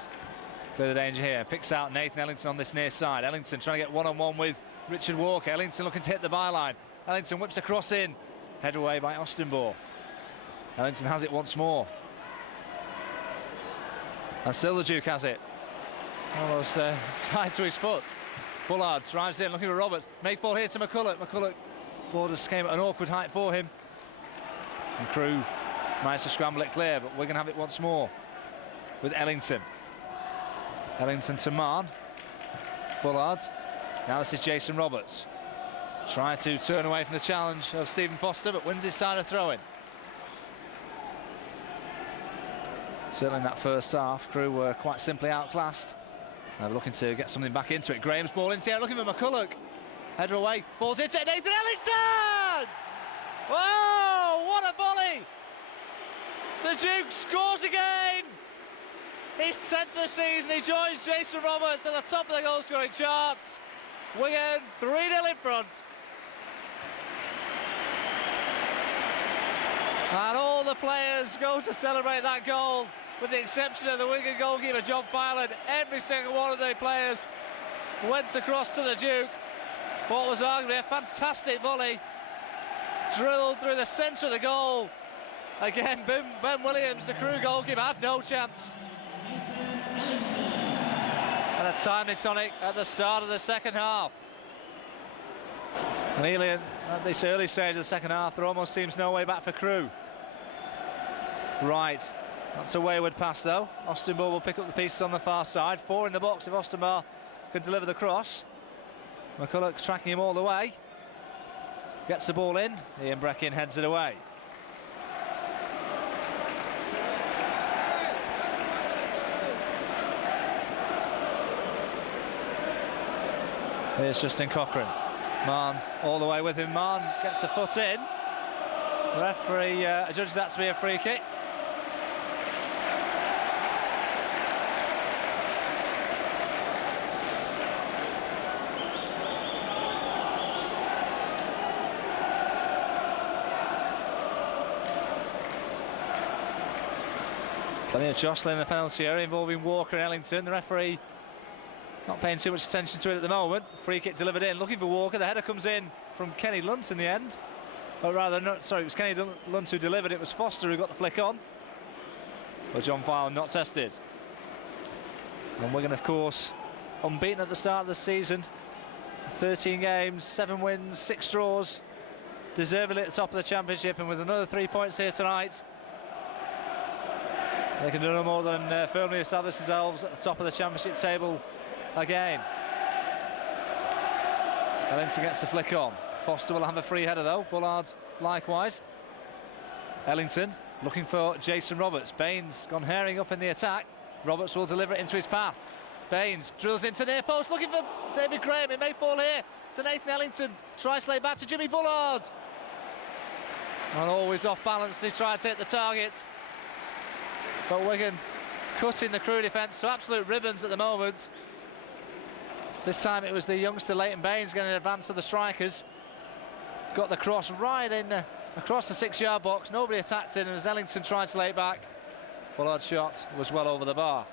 clear the danger here. Picks out Nathan Ellington on this near side. Ellington trying to get one-on-one with Richard Walker. Ellington looking to hit the byline. Ellington whips a cross in. Head away by Ostenborg. Ellington has it once more. And still the Duke has it. Almost tied to his foot. Bullard drives in, looking for Roberts. Make ball here to McCulloch. McCulloch borders came at an awkward height for him. And Crewe managed to scramble it clear, but we're going to have it once more with Ellington. Ellington to Marn. Bullard. Now this is Jason Roberts. Trying to turn away from the challenge of Stephen Foster, but wins his side of throw-in. Certainly in that first half, Crewe were quite simply outclassed. They're looking to get something back into it. Graham's ball into the air, looking for McCulloch. Header away, falls into it, Nathan Ellington! Oh, what a volley! The Duke scores again! His 10th this season, he joins Jason Roberts at the top of the goal-scoring charts. Wigan 3-0 in front. And all the players go to celebrate that goal, with the exception of the Wigan goalkeeper, John Filan. Every single one of the players went across to the Duke. What was arguably a fantastic volley, drilled through the centre of the goal. Again, Ben Williams, the Crewe goalkeeper, had no chance. And a timely tonic at the start of the second half. And Elian, at this early stage of the second half, there almost seems no way back for Crewe. Right, that's a wayward pass though. Ostenborg will pick up the pieces on the far side. 4 in the box if Ostenborg can deliver the cross. McCulloch tracking him all the way. Gets the ball in. Ian Breckin heads it away. Here's Justin Cochrane. Marn all the way with him. Marn gets a foot in. The referee judges that to be a free kick. Plenty of jostling in the penalty area involving Walker and Ellington. The referee not paying too much attention to it at the moment. Free kick delivered in, looking for Walker. The header comes in from Kenny Lunt in the end. Or rather, it was Kenny Lunt who delivered it. It was Foster who got the flick on. But John File not tested. And Wigan, of course, unbeaten at the start of the season. 13 games, 7 wins, 6 draws. Deservedly at the top of the Championship, and with another 3 points here tonight, they can do no more than firmly establish themselves at the top of the Championship table again. Ellington gets the flick on. Foster will have a free header though, Bullard likewise. Ellington looking for Jason Roberts. Baines gone herring up in the attack. Roberts will deliver it into his path. Baines drills into near post, looking for David Graham. It may fall here to Nathan Ellington. Tries to lay back to Jimmy Bullard. And always off balance, he tried to hit the target. But Wigan cutting the Crewe defence to absolute ribbons at the moment. This time it was the youngster Leighton Baines getting an advance to the strikers. Got the cross right in across the 6-yard box. Nobody attacked in, and as Ellington tried to lay it back, Bullard's shot was well over the bar.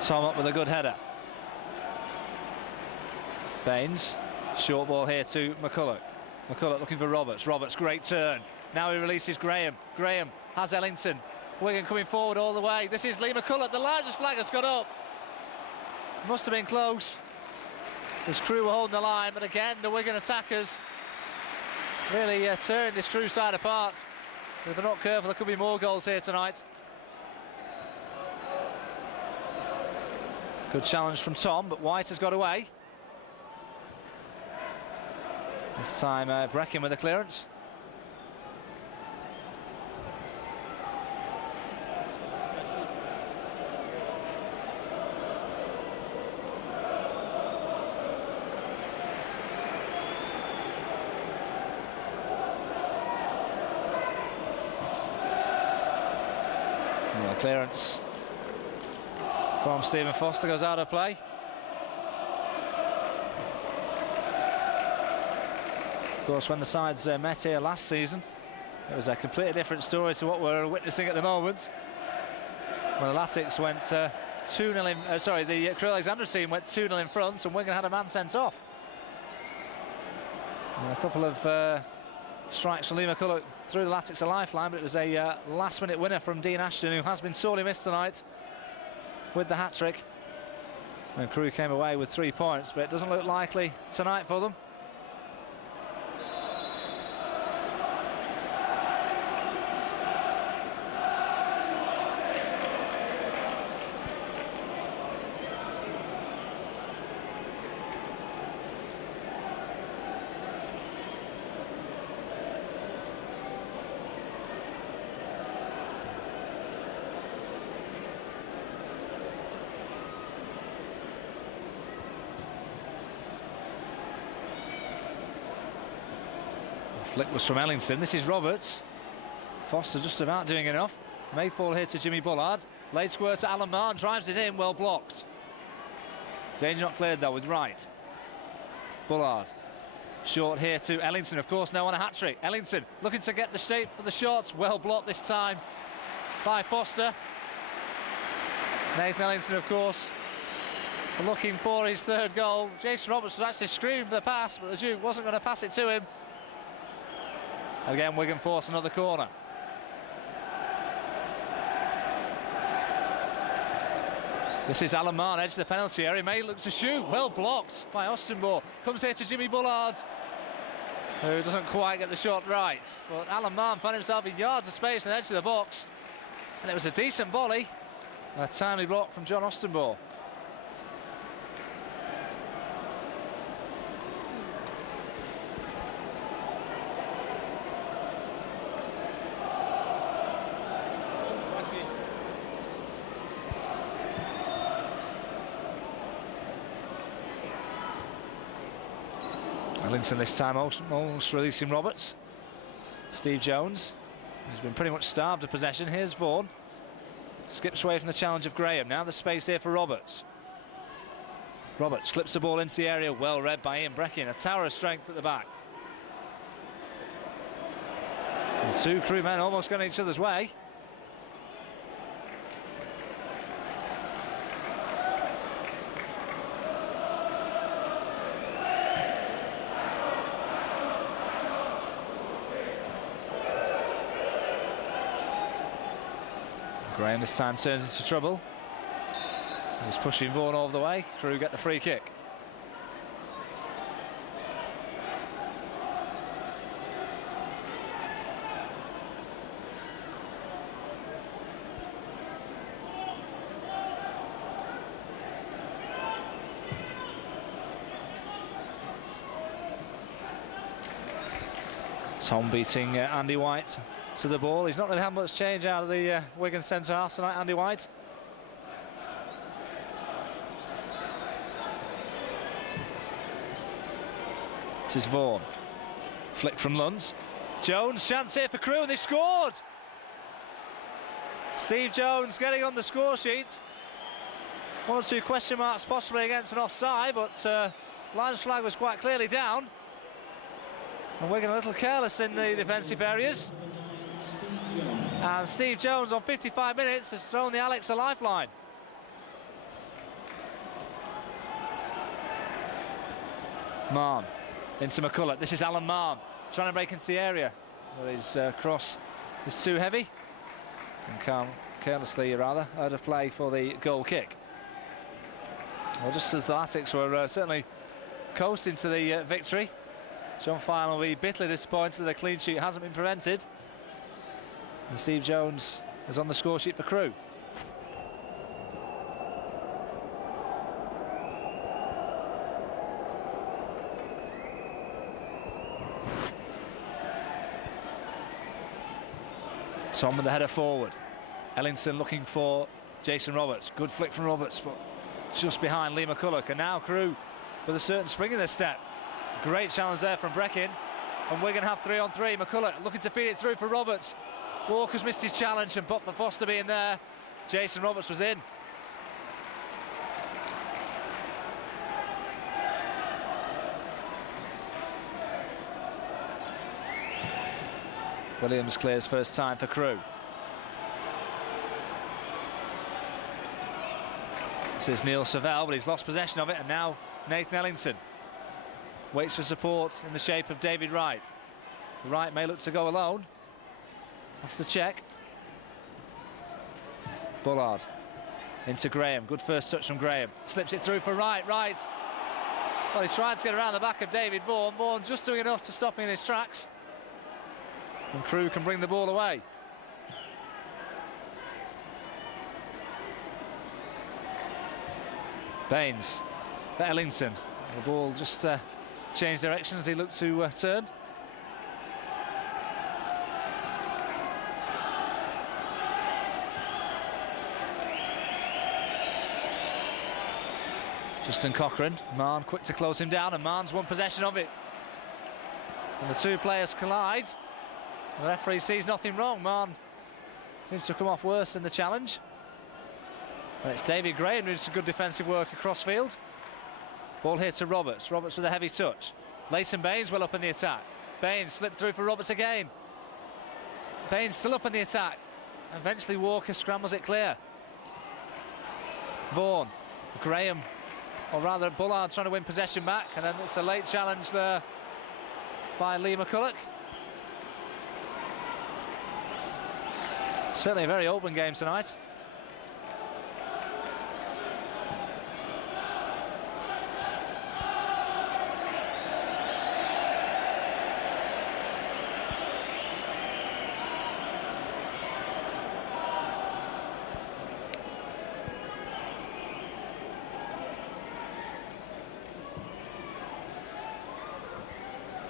Tom up with a good header. Baines, short ball here to McCulloch. McCulloch looking for Roberts. Roberts, great turn. Now he releases Graham. Graham has Ellington. Wigan coming forward all the way. This is Lee McCulloch. The largest flag has got up. Must have been close. This Crewe were holding the line, but again the Wigan attackers really tearing this Crewe side apart. If they're not careful, there could be more goals here tonight. Good challenge from Tom, but White has got away. This time Breckin with a clearance. Clearance from Stephen Foster goes out of play. Of course, when the sides met here last season, it was a completely different story to what we're witnessing at the moment. When the Latics went 2-0 in, the Crewe Alexandra team went 2-0 in front, and Wigan had a man sent off. And a couple of strikes from Lee McCulloch through the Latics a lifeline, but it was a last-minute winner from Dean Ashton, who has been sorely missed tonight with the hat-trick. And Crewe came away with 3 points, but it doesn't look likely tonight for them. Flick was from Ellington. This is Roberts. Foster just about doing enough. Mayfall here to Jimmy Bullard. Laid square to Alan Marr. Drives it in. Well blocked. Danger not cleared though with Wright. Bullard. Short here to Ellington. Of course, now on a hat-trick. Ellington looking to get the shape for the shots. Well blocked this time by Foster. Nathan Ellington, of course, looking for his 3rd goal. Jason Roberts was actually screaming for the pass, but the Duke wasn't going to pass it to him. Again, Wigan force another corner. This is Alan Marr, edge of the penalty area. May look to shoot. Well blocked by Ostenborg. Comes here to Jimmy Bullard, who doesn't quite get the shot right. But Alan Marr found himself in yards of space on the edge of the box. And it was a decent volley. A timely block from John Ostenborg. Ellington this time almost releasing Roberts. Steve Jones, who's been pretty much starved of possession. Here's Vaughan. Skips away from the challenge of Graham. Now the space here for Roberts. Roberts flips the ball into the area, well read by Ian Breckin, a tower of strength at the back. And two Crewe men almost going each other's way. Graham this time turns into trouble. He's pushing Vaughan all the way. Crewe get the free kick. Tom beating Andy White to the ball. He's not really had much change out of the Wigan centre half tonight, Andy White. This is Vaughan. Flick from Luntz. Jones, chance here for Crewe, and they've scored! Steve Jones getting on the score sheet. 1 or 2 question marks possibly against an offside, but line's flag was quite clearly down. And Wigan a little careless in the defensive areas. And Steve Jones on 55 minutes has thrown the Alex a lifeline. Marn into McCulloch. This is Alan Marn trying to break into the area, but his cross is too heavy and carelessly rather out of play for the goal kick. Well, just as the Latics were certainly coasting to the victory, John Fine will be bitterly disappointed that the clean sheet hasn't been prevented. And Steve Jones is on the score sheet for Crewe. Tom with the header forward. Ellington looking for Jason Roberts. Good flick from Roberts, but just behind Lee McCulloch. And now Crewe with a certain spring in their step. Great challenge there from Breckin. And Wigan have 3-on-3. McCulloch looking to feed it through for Roberts. Walker's missed his challenge, and but for Foster being there, Jason Roberts was in. Williams clears first time for Crewe. This is Neil Savell, but he's lost possession of it, and now Nathan Ellington waits for support in the shape of David Wright. Wright may look to go alone. That's the check. Bullard into Graham. Good first touch from Graham. Slips it through for Wright. Wright. Well, he tried to get around the back of David Vaughan. Vaughan just doing enough to stop him in his tracks. And Crewe can bring the ball away. Baines for Ellington. The ball just changed direction as he looked to turn. Justin Cochrane. Marn quick to close him down, and Marn's won possession of it. And the two players collide. The referee sees nothing wrong. Marn seems to have come off worse in the challenge. And it's David Graham who's some good defensive work across field. Ball here to Roberts. Roberts with a heavy touch. Leighton Baines well up in the attack. Baines slipped through for Roberts again. Baines still up in the attack. Eventually Walker scrambles it clear. Vaughan. Graham, or rather Bullard, trying to win possession back, and then it's a late challenge there by Lee McCulloch. Certainly a very open game tonight.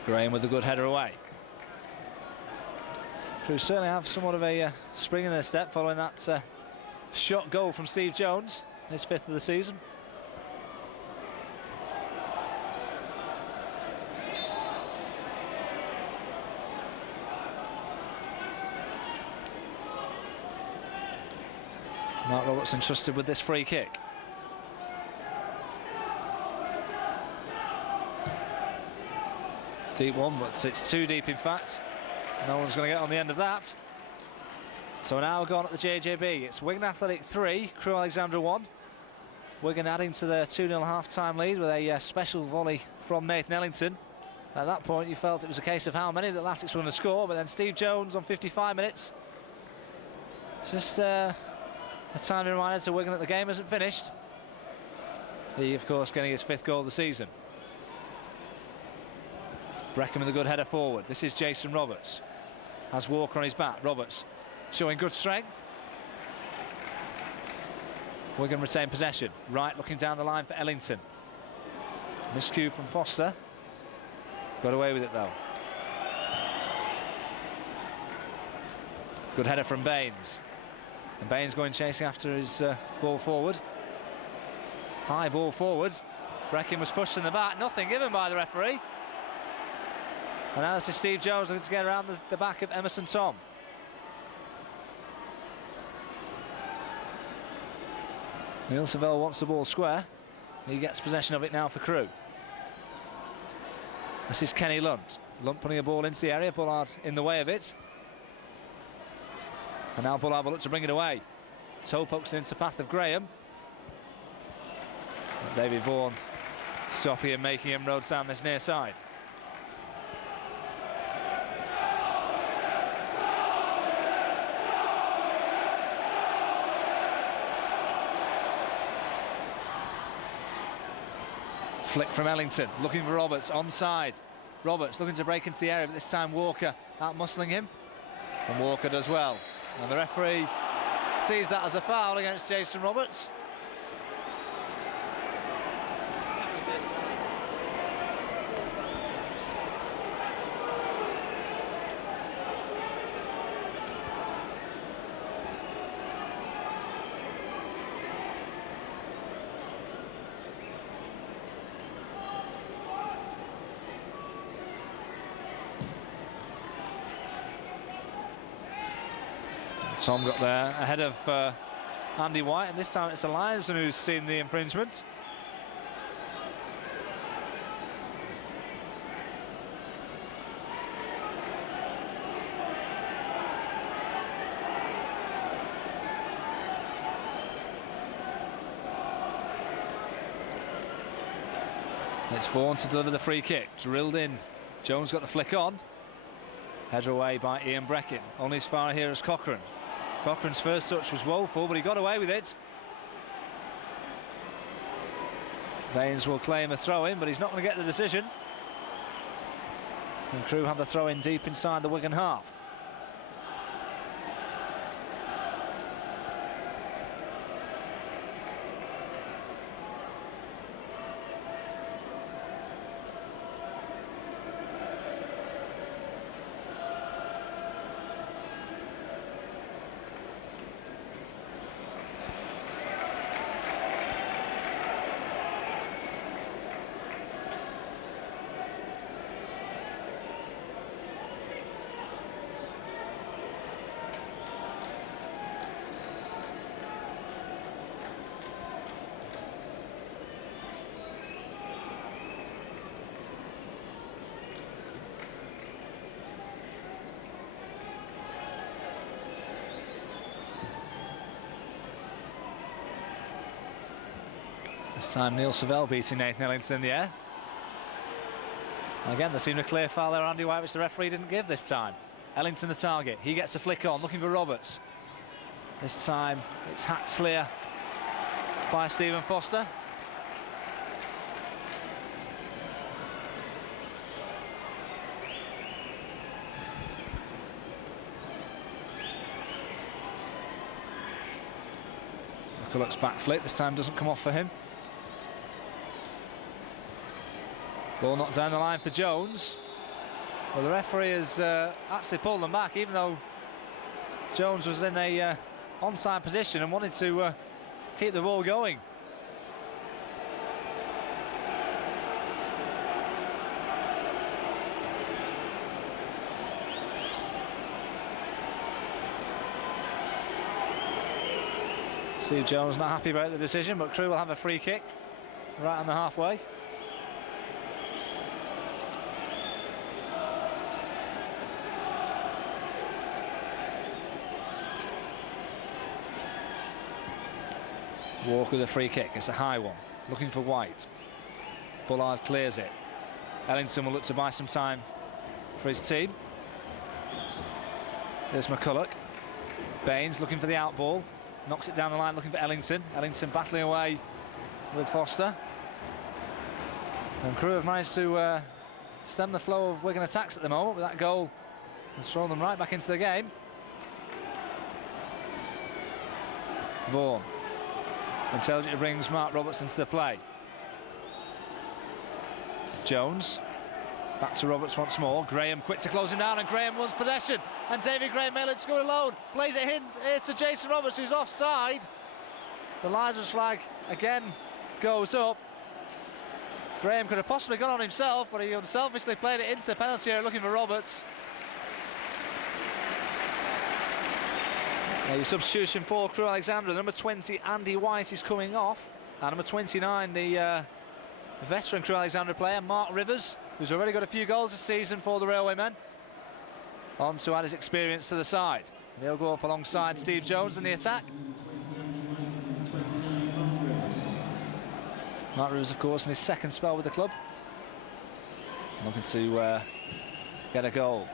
Graham with a good header away. Crewe certainly have somewhat of a spring in their step following that shot goal from Steve Jones, his 5th of the season. Mark Robertson trusted with this free kick. Deep one, but it's too deep in fact. No one's going to get on the end of that. So now we're going at the JJB. It's Wigan Athletic 3, Crewe Alexandra 1. Wigan adding to their 2-0 half-time lead with a special volley from Nathan Ellington. At that point you felt it was a case of how many the Latics were going to score, but then Steve Jones on 55 minutes. Just a tiny reminder to Wigan that the game hasn't finished. He, of course, getting his 5th goal of the season. Breckham with a good header forward. This is Jason Roberts. Has Walker on his back. Roberts showing good strength. Wigan retain possession. Wright looking down the line for Ellington. Miscue from Foster. Got away with it though. Good header from Baines. And Baines going chasing after his ball forward. High ball forwards. Breckham was pushed in the back. Nothing given by the referee. And now this is Steve Jones looking to get around the back of Emerson Tom. Neil Savell wants the ball square. He gets possession of it now for Crewe. This is Kenny Lunt. Lunt putting a ball into the area. Bullard in the way of it. And now Bullard will look to bring it away. Toe pokes into the path of Graham. David Vaughan stopping and making inroads down this near side. Flick from Ellington, looking for Roberts, onside. Roberts looking to break into the area, but this time Walker out muscling him. And Walker does well. And the referee sees that as a foul against Jason Roberts. Tom got there ahead of Andy White, and this time it's Eliason who's seen the infringement. It's Vaughan to deliver the free kick, drilled in. Jones got the flick on. Header away by Ian Breckin. Only as far here as Cochrane. Cochrane's first touch was woeful, but he got away with it. Baines will claim a throw-in, but he's not going to get the decision. And Crewe have the throw-in deep inside the Wigan half. This time Neil Savell beating Nathan Ellington in the air. Again, there seemed a clear foul there, Andy White, which the referee didn't give this time. Ellington the target, he gets a flick on, looking for Roberts. This time it's hacked clear by Stephen Foster. McCulloch's back flick, this time doesn't come off for him. Ball knocked down the line for Jones. Well, the referee has actually pulled them back, even though Jones was in a onside position and wanted to keep the ball going. Steve Jones not happy about the decision, but Crewe will have a free kick right on the halfway. Walker with a free kick. It's a high one. Looking for White. Bullard clears it. Ellington will look to buy some time for his team. There's McCulloch. Baines looking for the out ball. Knocks it down the line looking for Ellington. Ellington battling away with Foster. And Crewe have managed to stem the flow of Wigan attacks at the moment, but that goal has thrown them right back into the game. Vaughan intelligently brings Mark Robertson to the play. Jones back to Roberts once more. Graham quick to close him down, and Graham wants possession, and David Graham may look to go alone. Plays it in here to Jason Roberts, who's offside. The linesman's flag again goes up. Graham could have possibly gone on himself, but he unselfishly played it into the penalty area looking for Roberts. A substitution for Crewe Alexandra. Number 20, Andy White, is coming off. And number 29, the veteran Crewe Alexandra player, Mark Rivers, who's already got a few goals this season for the Railwaymen, on to add his experience to the side. And he'll go up alongside Steve Jones in the attack. Mark Rivers, of course, in his second spell with the club, looking to get a goal.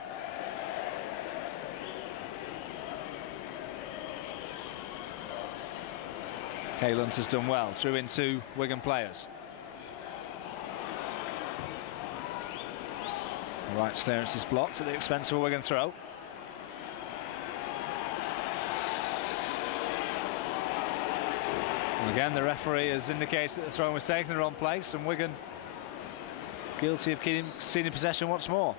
Kay Lunt has done well, through into Wigan players. Wright's clearance is blocked at the expense of a Wigan throw. And again, the referee has indicated that the throw was taken in the wrong place, and Wigan guilty of conceding possession once more.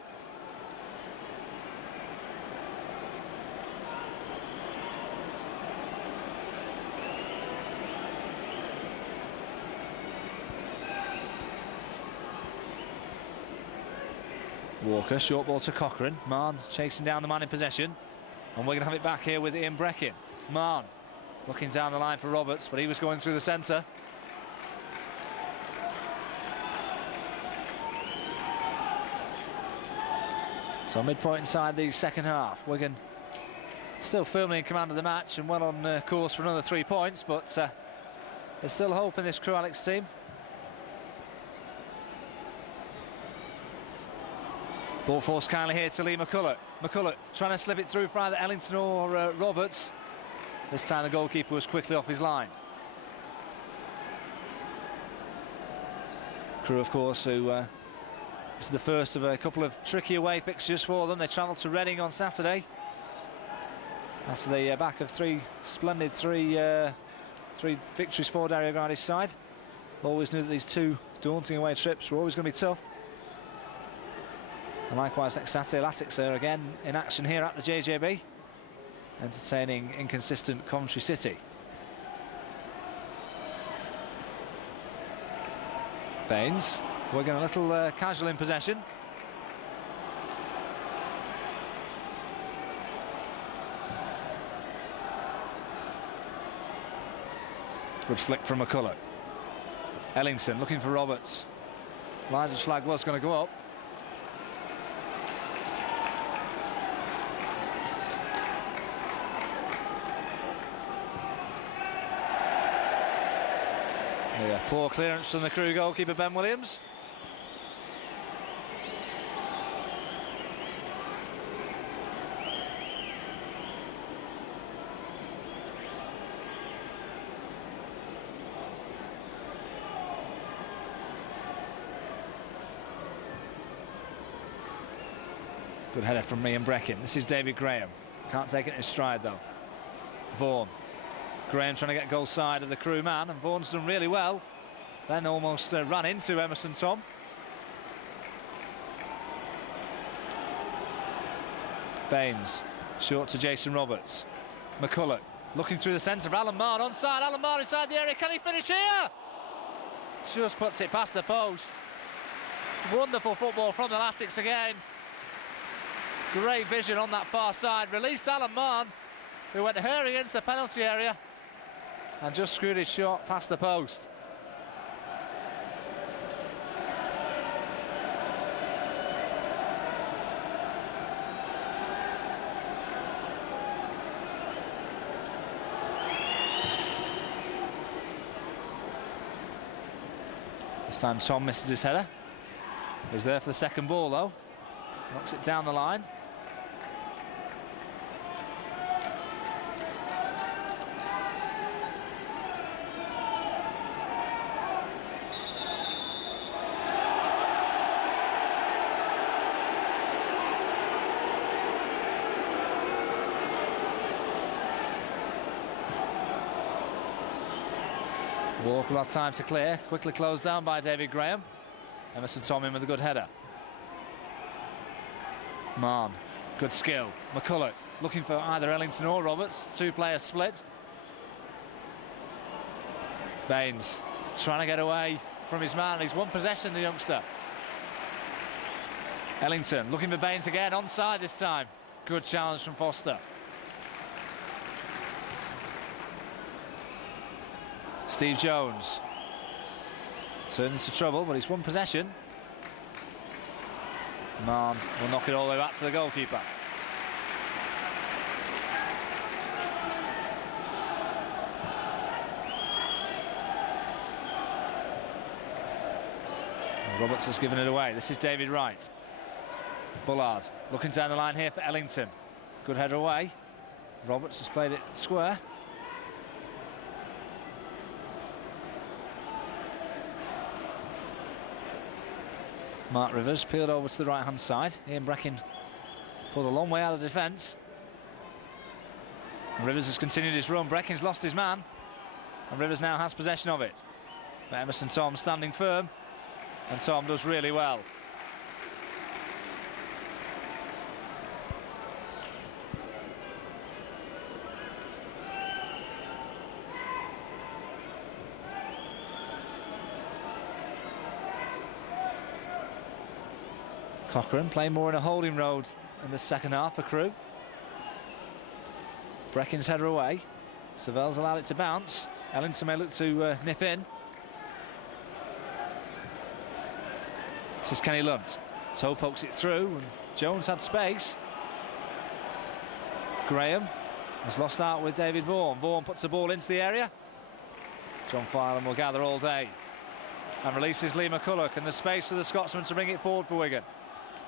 Walker, short ball to Cochrane. Marn chasing down the man in possession, and we're going to have it back here with Ian Breckin. Marn looking down the line for Roberts, but he was going through the centre. So midpoint inside the second half. Wigan still firmly in command of the match and well on course for another 3 points, but there's still hope in this Crewe Alex team. Ball forced kindly here to Lee McCulloch. McCulloch trying to slip it through for either Ellington or Roberts. This time the goalkeeper was quickly off his line. Crewe, of course, who this is the first of a couple of tricky away fixtures for them. They travel to Reading on Saturday after the back of three victories for Dario Gradi's side. Always knew that these two daunting away trips were always going to be tough. And likewise next Saturday, Latics are again in action here at the JJB, entertaining inconsistent Coventry City. Baines, Wigan a little casual in possession. Good flick from McCulloch. Ellington looking for Roberts. Liza's flag was going to go up. Yeah, poor clearance from the Crewe goalkeeper Ben Williams. Good header from Ian Breckin. This is David Graham. Can't take it in his stride though. Vaughan. Graham trying to get goal side of the Crewe man, and Vaughan's done really well. Then almost ran into Emerson Tom. Baines, short to Jason Roberts. McCulloch looking through the centre. Alan Marn onside. Alan Marn inside the area. Can he finish here? Just puts it past the post. Wonderful football from the Latics again. Great vision on that far side. Released Alan Marn, who went hurrying into the penalty area and just screwed his shot past the post. This time Tom misses his header. He's there for the second ball though. Knocks it down the line. Walker got time to clear, quickly closed down by David Graham. Emerson Tom in with a good header. Mann, good skill. McCulloch looking for either Ellington or Roberts, two-player split. Baines trying to get away from his man, he's won possession, the youngster. Ellington looking for Baines again, onside this time. Good challenge from Foster. Steve Jones turns into trouble, but he's won possession. Mann will knock it all the way back to the goalkeeper. Roberts has given it away. This is David Wright. Bullard looking down the line here for Ellington. Good header away. Roberts has played it square. Mark Rivers peeled over to the right-hand side. Ian Breckin pulled a long way out of defence. And Rivers has continued his run. Breckin's lost his man. And Rivers now has possession of it. But Emerson Tom standing firm. And Tom does really well. Cochrane playing more in a holding road in the second half for Crewe. Breckin's header away. Savell's allowed it to bounce. Ellington may look to nip in. This is Kenny Lunt. Toe pokes it through and Jones had space. Graham has lost out with David Vaughan. Vaughan puts the ball into the area. John Filan will gather all day and releases Lee McCulloch, and the space for the Scotsman to bring it forward for Wigan.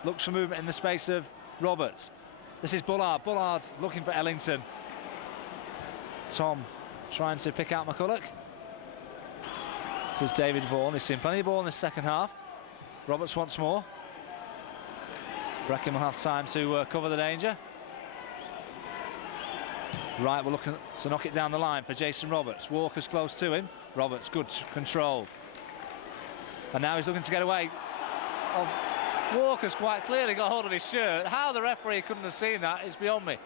Looks for movement in the space of Roberts. This is Bullard. Bullard looking for Ellington. Tom trying to pick out McCulloch. This is David Vaughan. He's seen plenty of ball in the second half. Roberts once more. Breckin will have time to cover the danger. Wright will look to knock it down the line for Jason Roberts. Walker's close to him. Roberts, good control. And now he's looking to get away. Oh, Walker's quite clearly got hold of his shirt. How the referee couldn't have seen that is beyond me.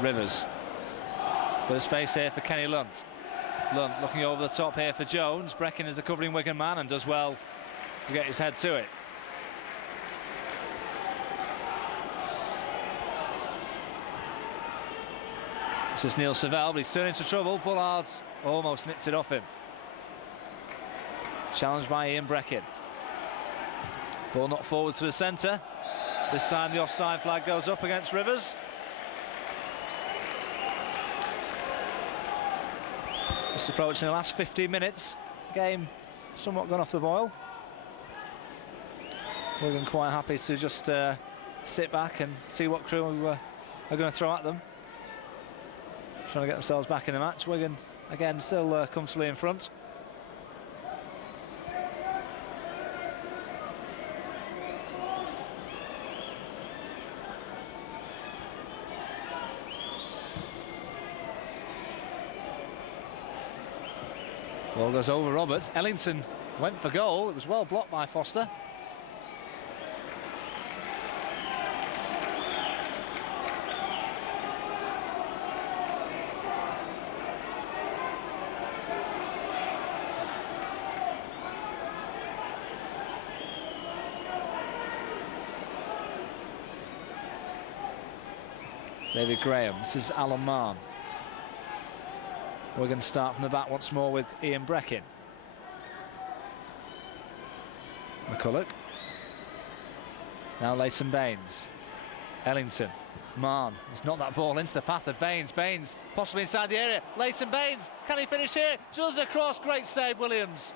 Rivers. Bit of space here for Kenny Lunt. Lunt looking over the top here for Jones. Breckin is the covering Wigan man and does well to get his head to it. This is Neil Savell, but he's turned into trouble. Bullard almost nipped it off him. Challenged by Ian Breckin. Ball knocked forward to the centre. This time the offside flag goes up against Rivers. Just approaching the last 15 minutes. Game somewhat gone off the boil. Wigan quite happy to just sit back and see what Crewe are going to throw at them. Trying to get themselves back in the match. Wigan again still comfortably in front. Ball goes over Roberts. Ellington went for goal. It was well blocked by Foster. David Graham. This is Alan Mann. We're going to start from the back once more with Ian Breckin. McCulloch. Now Leighton Baines. Ellington. Mann has knocked that ball into the path of Baines. Baines possibly inside the area. Leighton Baines, can he finish here? Does the cross, great save, Williams.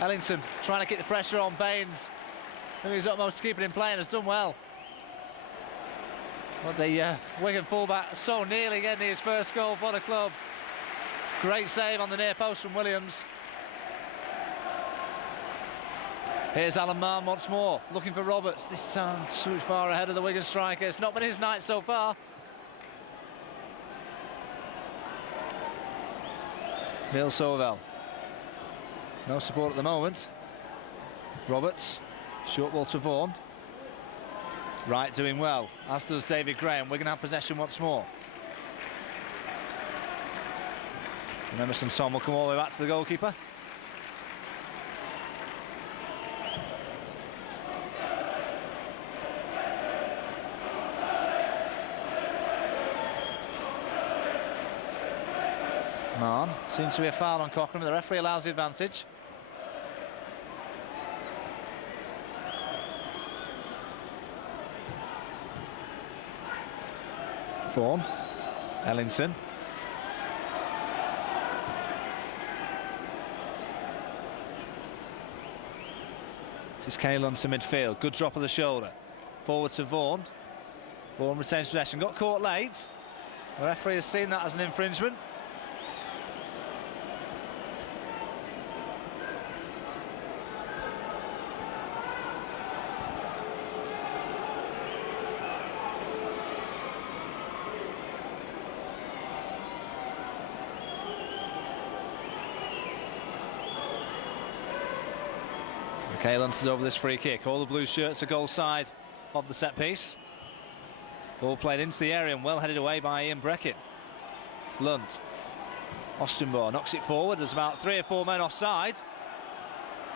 Ellington trying to keep the pressure on Baines. I think he's utmost to keep it in play and has done well. But the Wigan fullback so nearly getting his first goal for the club. Great save on the near post from Williams. Here's Alan Mann once more, looking for Roberts. This time too far ahead of the Wigan striker. It's not been his night so far. Neil Sovell. No support at the moment. Roberts, short ball to Vaughan. Wright doing well, as does David Graham. Wigan have possession once more. And Emerson Son will come all the way back to the goalkeeper. Mann, seems to be a foul on Cochrane, but the referee allows the advantage. Vaughan, Ellington. This is Caelan to midfield, good drop of the shoulder. Forward to Vaughan. Vaughan retains possession, got caught late. The referee has seen that as an infringement. Caelan is over this free kick. All the blue shirts are goal side of the set piece. Ball played into the area and well headed away by Ian Brecken. Lunt. Ostenborg knocks it forward. There's about 3 or 4 men offside.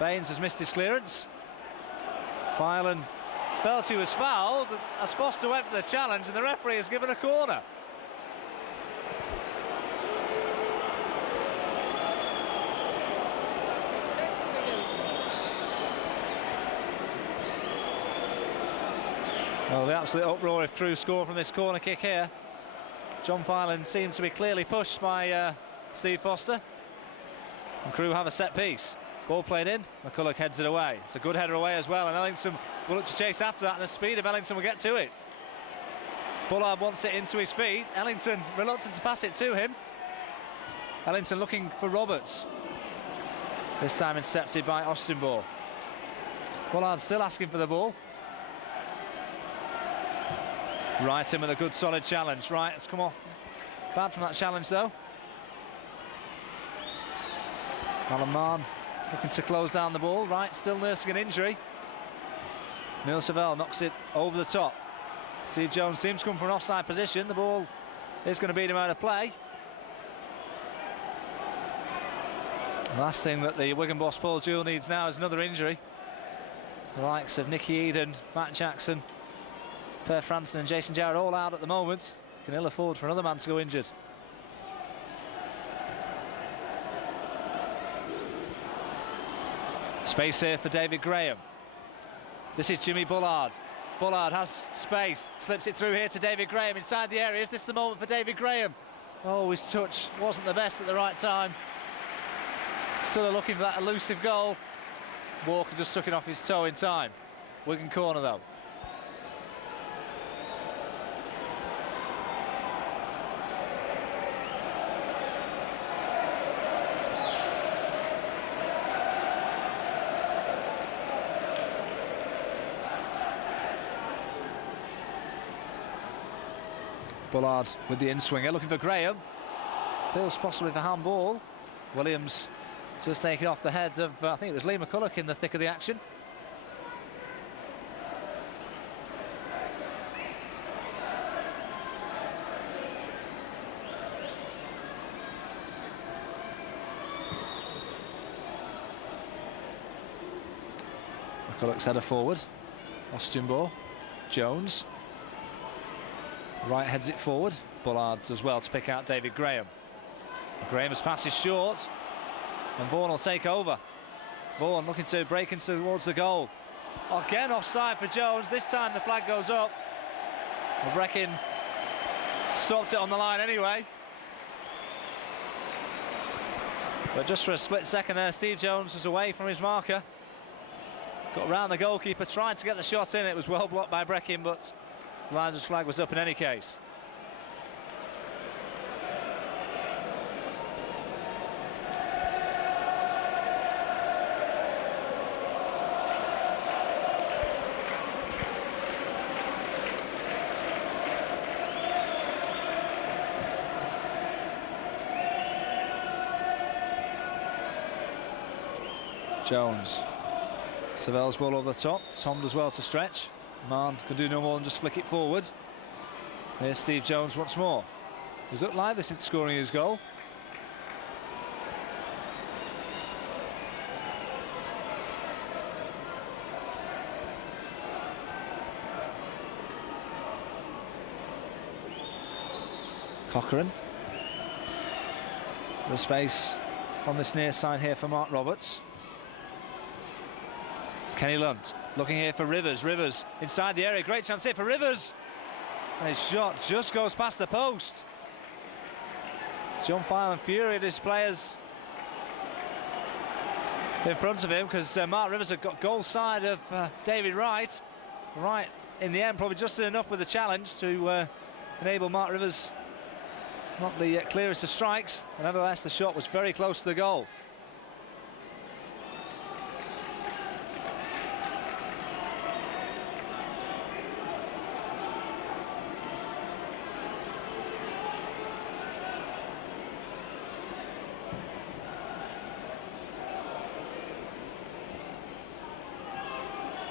Baines has missed his clearance. Filan felt he was fouled as Foster went for the challenge and the referee has given a corner. Well, the absolute uproar if Crewe score from this corner kick here. John Filan seems to be clearly pushed by Steve Foster. And Crewe have a set piece. Ball played in, McCulloch heads it away. It's a good header away as well, and Ellington will look to chase after that, and the speed of Ellington will get to it. Bullard wants it into his feet. Ellington reluctant to pass it to him. Ellington looking for Roberts. This time intercepted by Ostenborg. Bullard still asking for the ball. Wright in with a good solid challenge. Wright has come off bad from that challenge though. Alan Mann looking to close down the ball. Wright still nursing an injury. Neil Sovell knocks it over the top. Steve Jones seems to come from an offside position. The ball is going to beat him out of play. The last thing that the Wigan boss Paul Jewell needs now is another injury. The likes of Nicky Eden, Matt Jackson, Per Franson and Jason Jarrett all out at the moment. Can ill afford for another man to go injured. Space here for David Graham. This is Jimmy Bullard. Bullard has space, slips it through here to David Graham inside the area. Is this the moment for David Graham? Oh, his touch wasn't the best at the right time. Still looking for that elusive goal. Walker just took it off his toe in time. Wigan corner though. Bullard with the in-swinger, looking for Graham. Bills possibly for handball. Williams just taking off the head of, I think it was Lee McCulloch in the thick of the action. McCulloch's header forward. Ostenborg, Jones. Wright heads it forward. Bullard does well to pick out David Graham. Graham's pass is short, and Vaughan will take over. Vaughan looking to break into towards the goal. Again offside for Jones. This time the flag goes up. Breckin stopped it on the line anyway. But just for a split second there, Steve Jones was away from his marker. Got round the goalkeeper, tried to get the shot in. It was well blocked by Breckin, but the linesman's flag was up in any case. Jones. Savel's ball over the top. Tom does well to stretch. Mann can do no more than just flick it forward. Here's Steve Jones once more. He's looked lively since scoring his goal. Cochrane. The space on this near side here for Mark Roberts. Kenny Lunt looking here for Rivers. Rivers inside the area, great chance here for Rivers. And his shot just goes past the post. John File infuriated his players in front of him because Mark Rivers had got goal side of David Wright. Wright in the end probably just did enough with the challenge to enable Mark Rivers not the clearest of strikes. And nevertheless the shot was very close to the goal.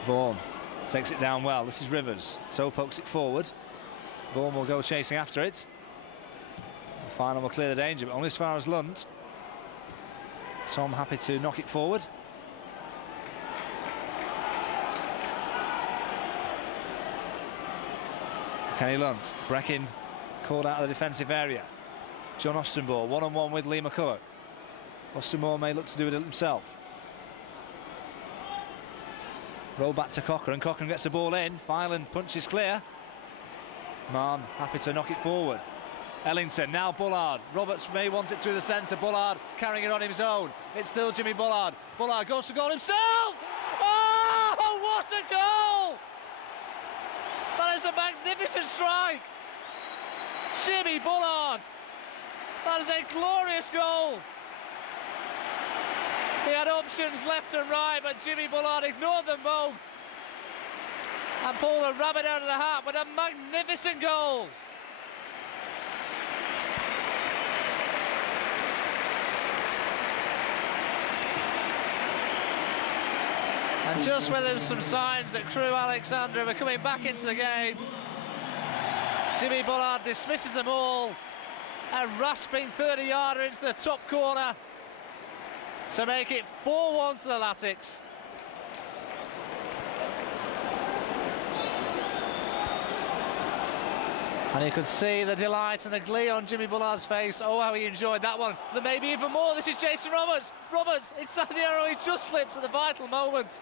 Vaughan takes it down well. This is Rivers. So pokes it forward. Vaughan will go chasing after it. The final will clear the danger, but only as far as Lunt. Tom happy to knock it forward. Kenny Lunt. Breckin called out of the defensive area. John Ostenball one-on-one with Lee McCulloch. Ostenball may look to do it himself. Roll back to Cochrane. Cochrane gets the ball in. Filan punches clear. Mann happy to knock it forward. Ellington, now Bullard. Roberts may want it through the centre. Bullard carrying it on his own. It's still Jimmy Bullard. Bullard goes for goal himself! Oh, what a goal! That is a magnificent strike! Jimmy Bullard! That is a glorious goal! He had options left and right, but Jimmy Bullard ignored them both and pulled a rabbit out of the hat with a magnificent goal. And just when there's some signs that Crewe Alexandra were coming back into the game, Jimmy Bullard dismisses them all, a rasping 30-yarder into the top corner to make it 4-1 to the Latics. And you could see the delight and the glee on Jimmy Bullard's face. Oh, how he enjoyed that one. There may be even more. This is Jason Roberts. Roberts inside the arrow. He just slips at the vital moment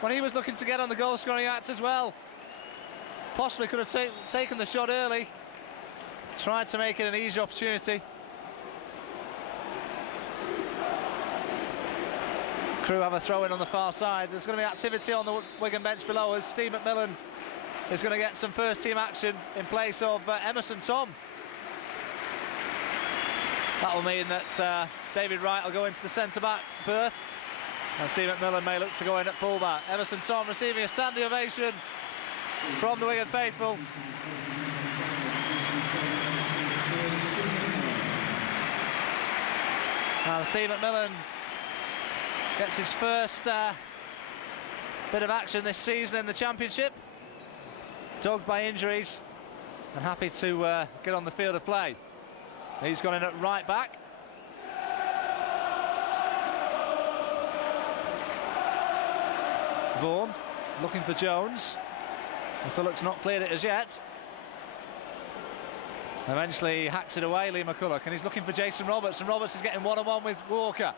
when he was looking to get on the goal-scoring act as well. Possibly could have taken the shot early. Tried to make it an easy opportunity. Crewe have a throw-in on the far side. There's going to be activity on the Wigan bench below us. Steve McMillan is going to get some first-team action in place of Emerson Tom. That will mean that David Wright will go into the centre-back berth, and Steve McMillan may look to go in at full-back. Emerson Tom receiving a standing ovation from the Wigan faithful. And Steve McMillan gets his first bit of action this season in the Championship. Dogged by injuries and happy to get on the field of play. He's gone in at right back. Vaughan looking for Jones. McCulloch's not cleared it as yet. Eventually he hacks it away, Lee McCulloch, and he's looking for Jason Roberts, and Roberts is getting one-on-one with Walker.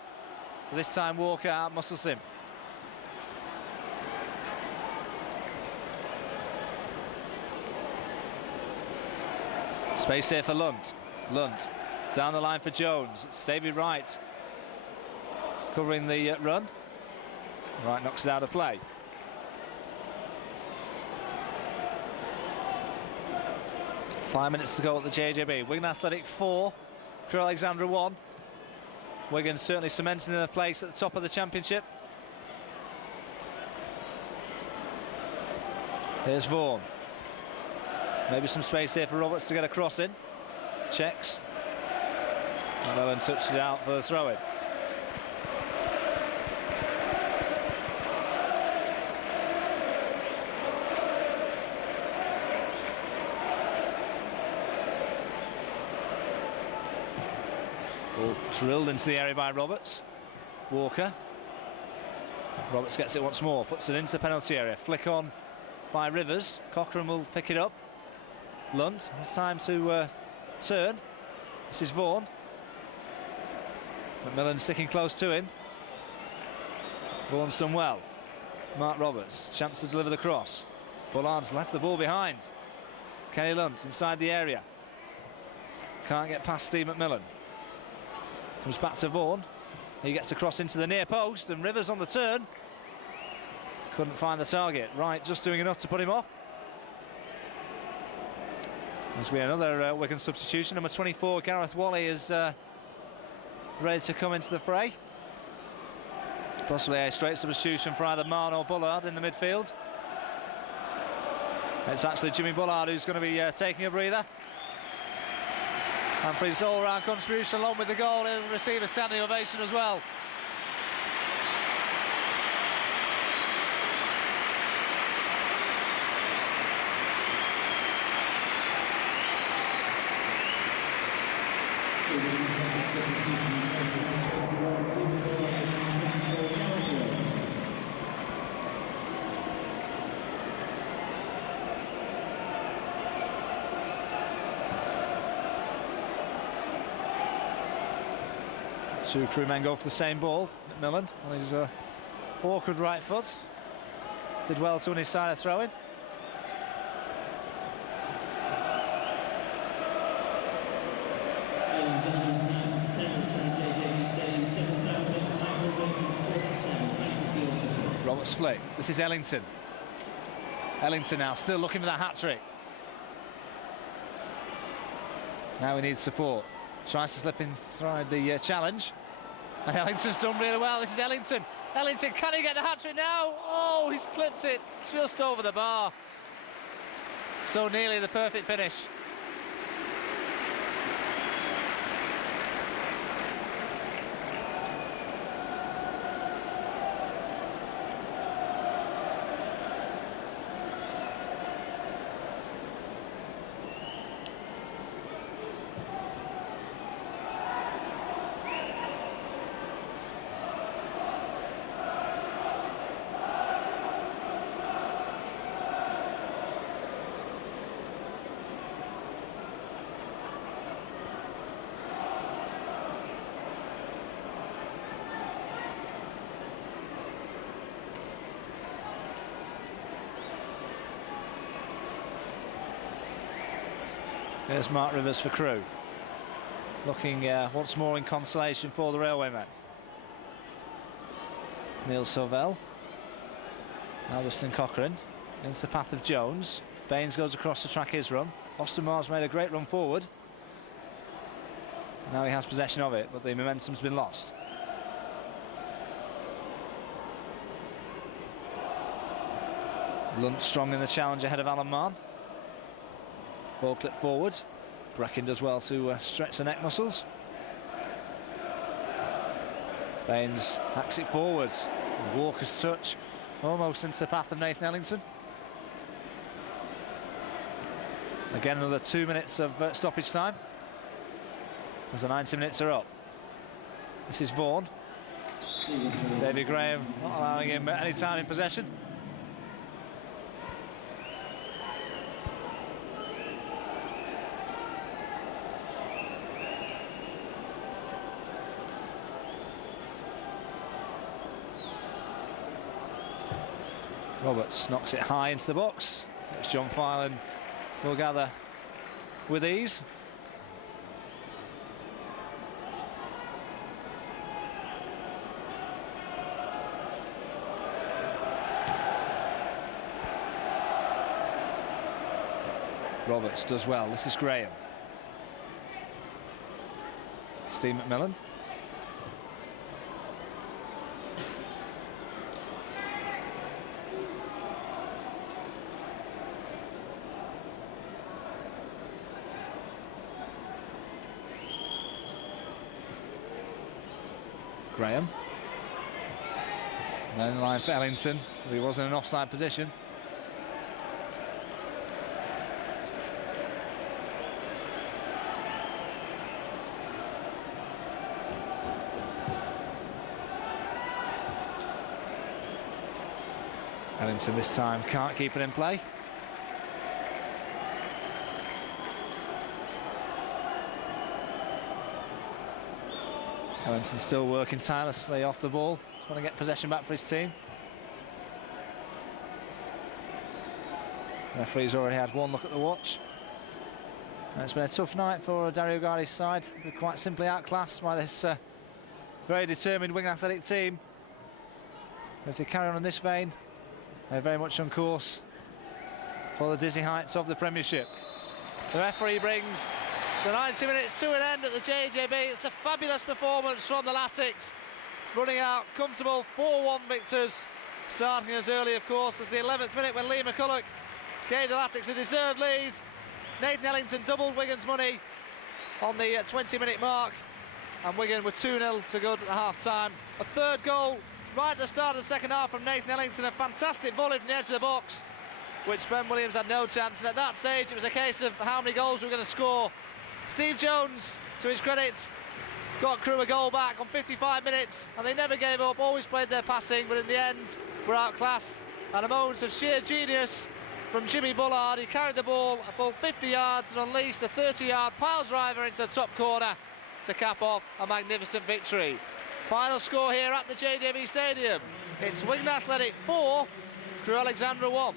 This time Walker out-muscles him. Space here for Lunt. Lunt down the line for Jones. It's Davy Wright covering the run. Wright knocks it out of play. Five minutes to go at the JJB. Wigan Athletic 4, Crewe Alexandra 1. Wigan certainly cementing their place at the top of the championship. Here's Vaughan. Maybe some space here for Roberts to get a cross in. Checks. Mellon touches it out for the throw-in. Drilled into the area by Roberts. Walker. Roberts gets it once more, puts it into the penalty area. Flick on by Rivers. Cochrane will pick it up. Lunt, it's time to turn. This is Vaughan. McMillan sticking close to him. Vaughan's done well. Mark Roberts, chance to deliver the cross. Bullard's left the ball behind. Kenny Lunt inside the area. Can't get past Steve McMillan. Comes back to Vaughan. He gets a cross into the near post, and Rivers on the turn. Couldn't find the target. Wright just doing enough to put him off. There's been another Wigan substitution. Number 24, Gareth Wally, is ready to come into the fray. Possibly a straight substitution for either Marn or Bullard in the midfield. It's actually Jimmy Bullard who's going to be taking a breather. And for his all-round contribution, along with the goal, he'll receive a standing ovation as well. Two Crewe men go for the same ball. McMillan on his awkward right foot. Did well to win his side of throw-in. Roberts flick. This is Ellington. Ellington now still looking for that hat-trick. Now he needs support. Tries to slip inside the challenge. And Ellington's done really well. This is Ellington. Ellington, can he get the hat-trick now? Oh, he's clipped it just over the bar. So nearly the perfect finish. There's Mark Rivers for Crewe. Looking once more in consolation for the Railwaymen. Neil Sovell. Now Justin Cochrane. Into the path of Jones. Baines goes across to track his run. Austin Mars made a great run forward. Now he has possession of it, but the momentum's been lost. Lunt strong in the challenge ahead of Alan Marn. Ball clipped forward. Brecken does well to stretch the neck muscles. Baines hacks it forwards. Walker's touch almost into the path of Nathan Ellington. Again, another 2 minutes of stoppage time as the 90 minutes are up. This is Vaughan. David Graham not allowing him any time in possession. Roberts knocks it high into the box, which John Filan will gather with ease. Roberts does well. This is Graham. Steve McMillan. Graham. Down the line for Ellington, but he was in an offside position. Ellington this time can't keep it in play. Ellington still working tirelessly off the ball, trying to get possession back for his team. The referee's already had one look at the watch. And it's been a tough night for Dario Gardi's side. They're quite simply outclassed by this very determined Wigan Athletic team. If they carry on in this vein, they're very much on course for the dizzy heights of the Premiership. The referee brings the 90 minutes to an end at the JJB. It's a fabulous performance from the Latics, running out comfortable 4-1 victors, starting as early, of course, as the 11th minute when Lee McCulloch gave the Latics a deserved lead. Nathan Ellington doubled Wigan's money on the 20-minute mark, and Wigan were 2-0 to good at the half-time. A third goal right at the start of the second half from Nathan Ellington, a fantastic volley from the edge of the box, which Ben Williams had no chance, and at that stage it was a case of how many goals we were going to score. Steve Jones, to his credit, got Crewe a goal back on 55 minutes, and they never gave up, always played their passing, but in the end were outclassed. And a moment of sheer genius from Jimmy Bullard. He carried the ball a full 50 yards and unleashed a 30-yard pile driver into the top corner to cap off a magnificent victory. Final score here at the JJB Stadium. It's Wigan Athletic 4, Crewe Alexandra 1.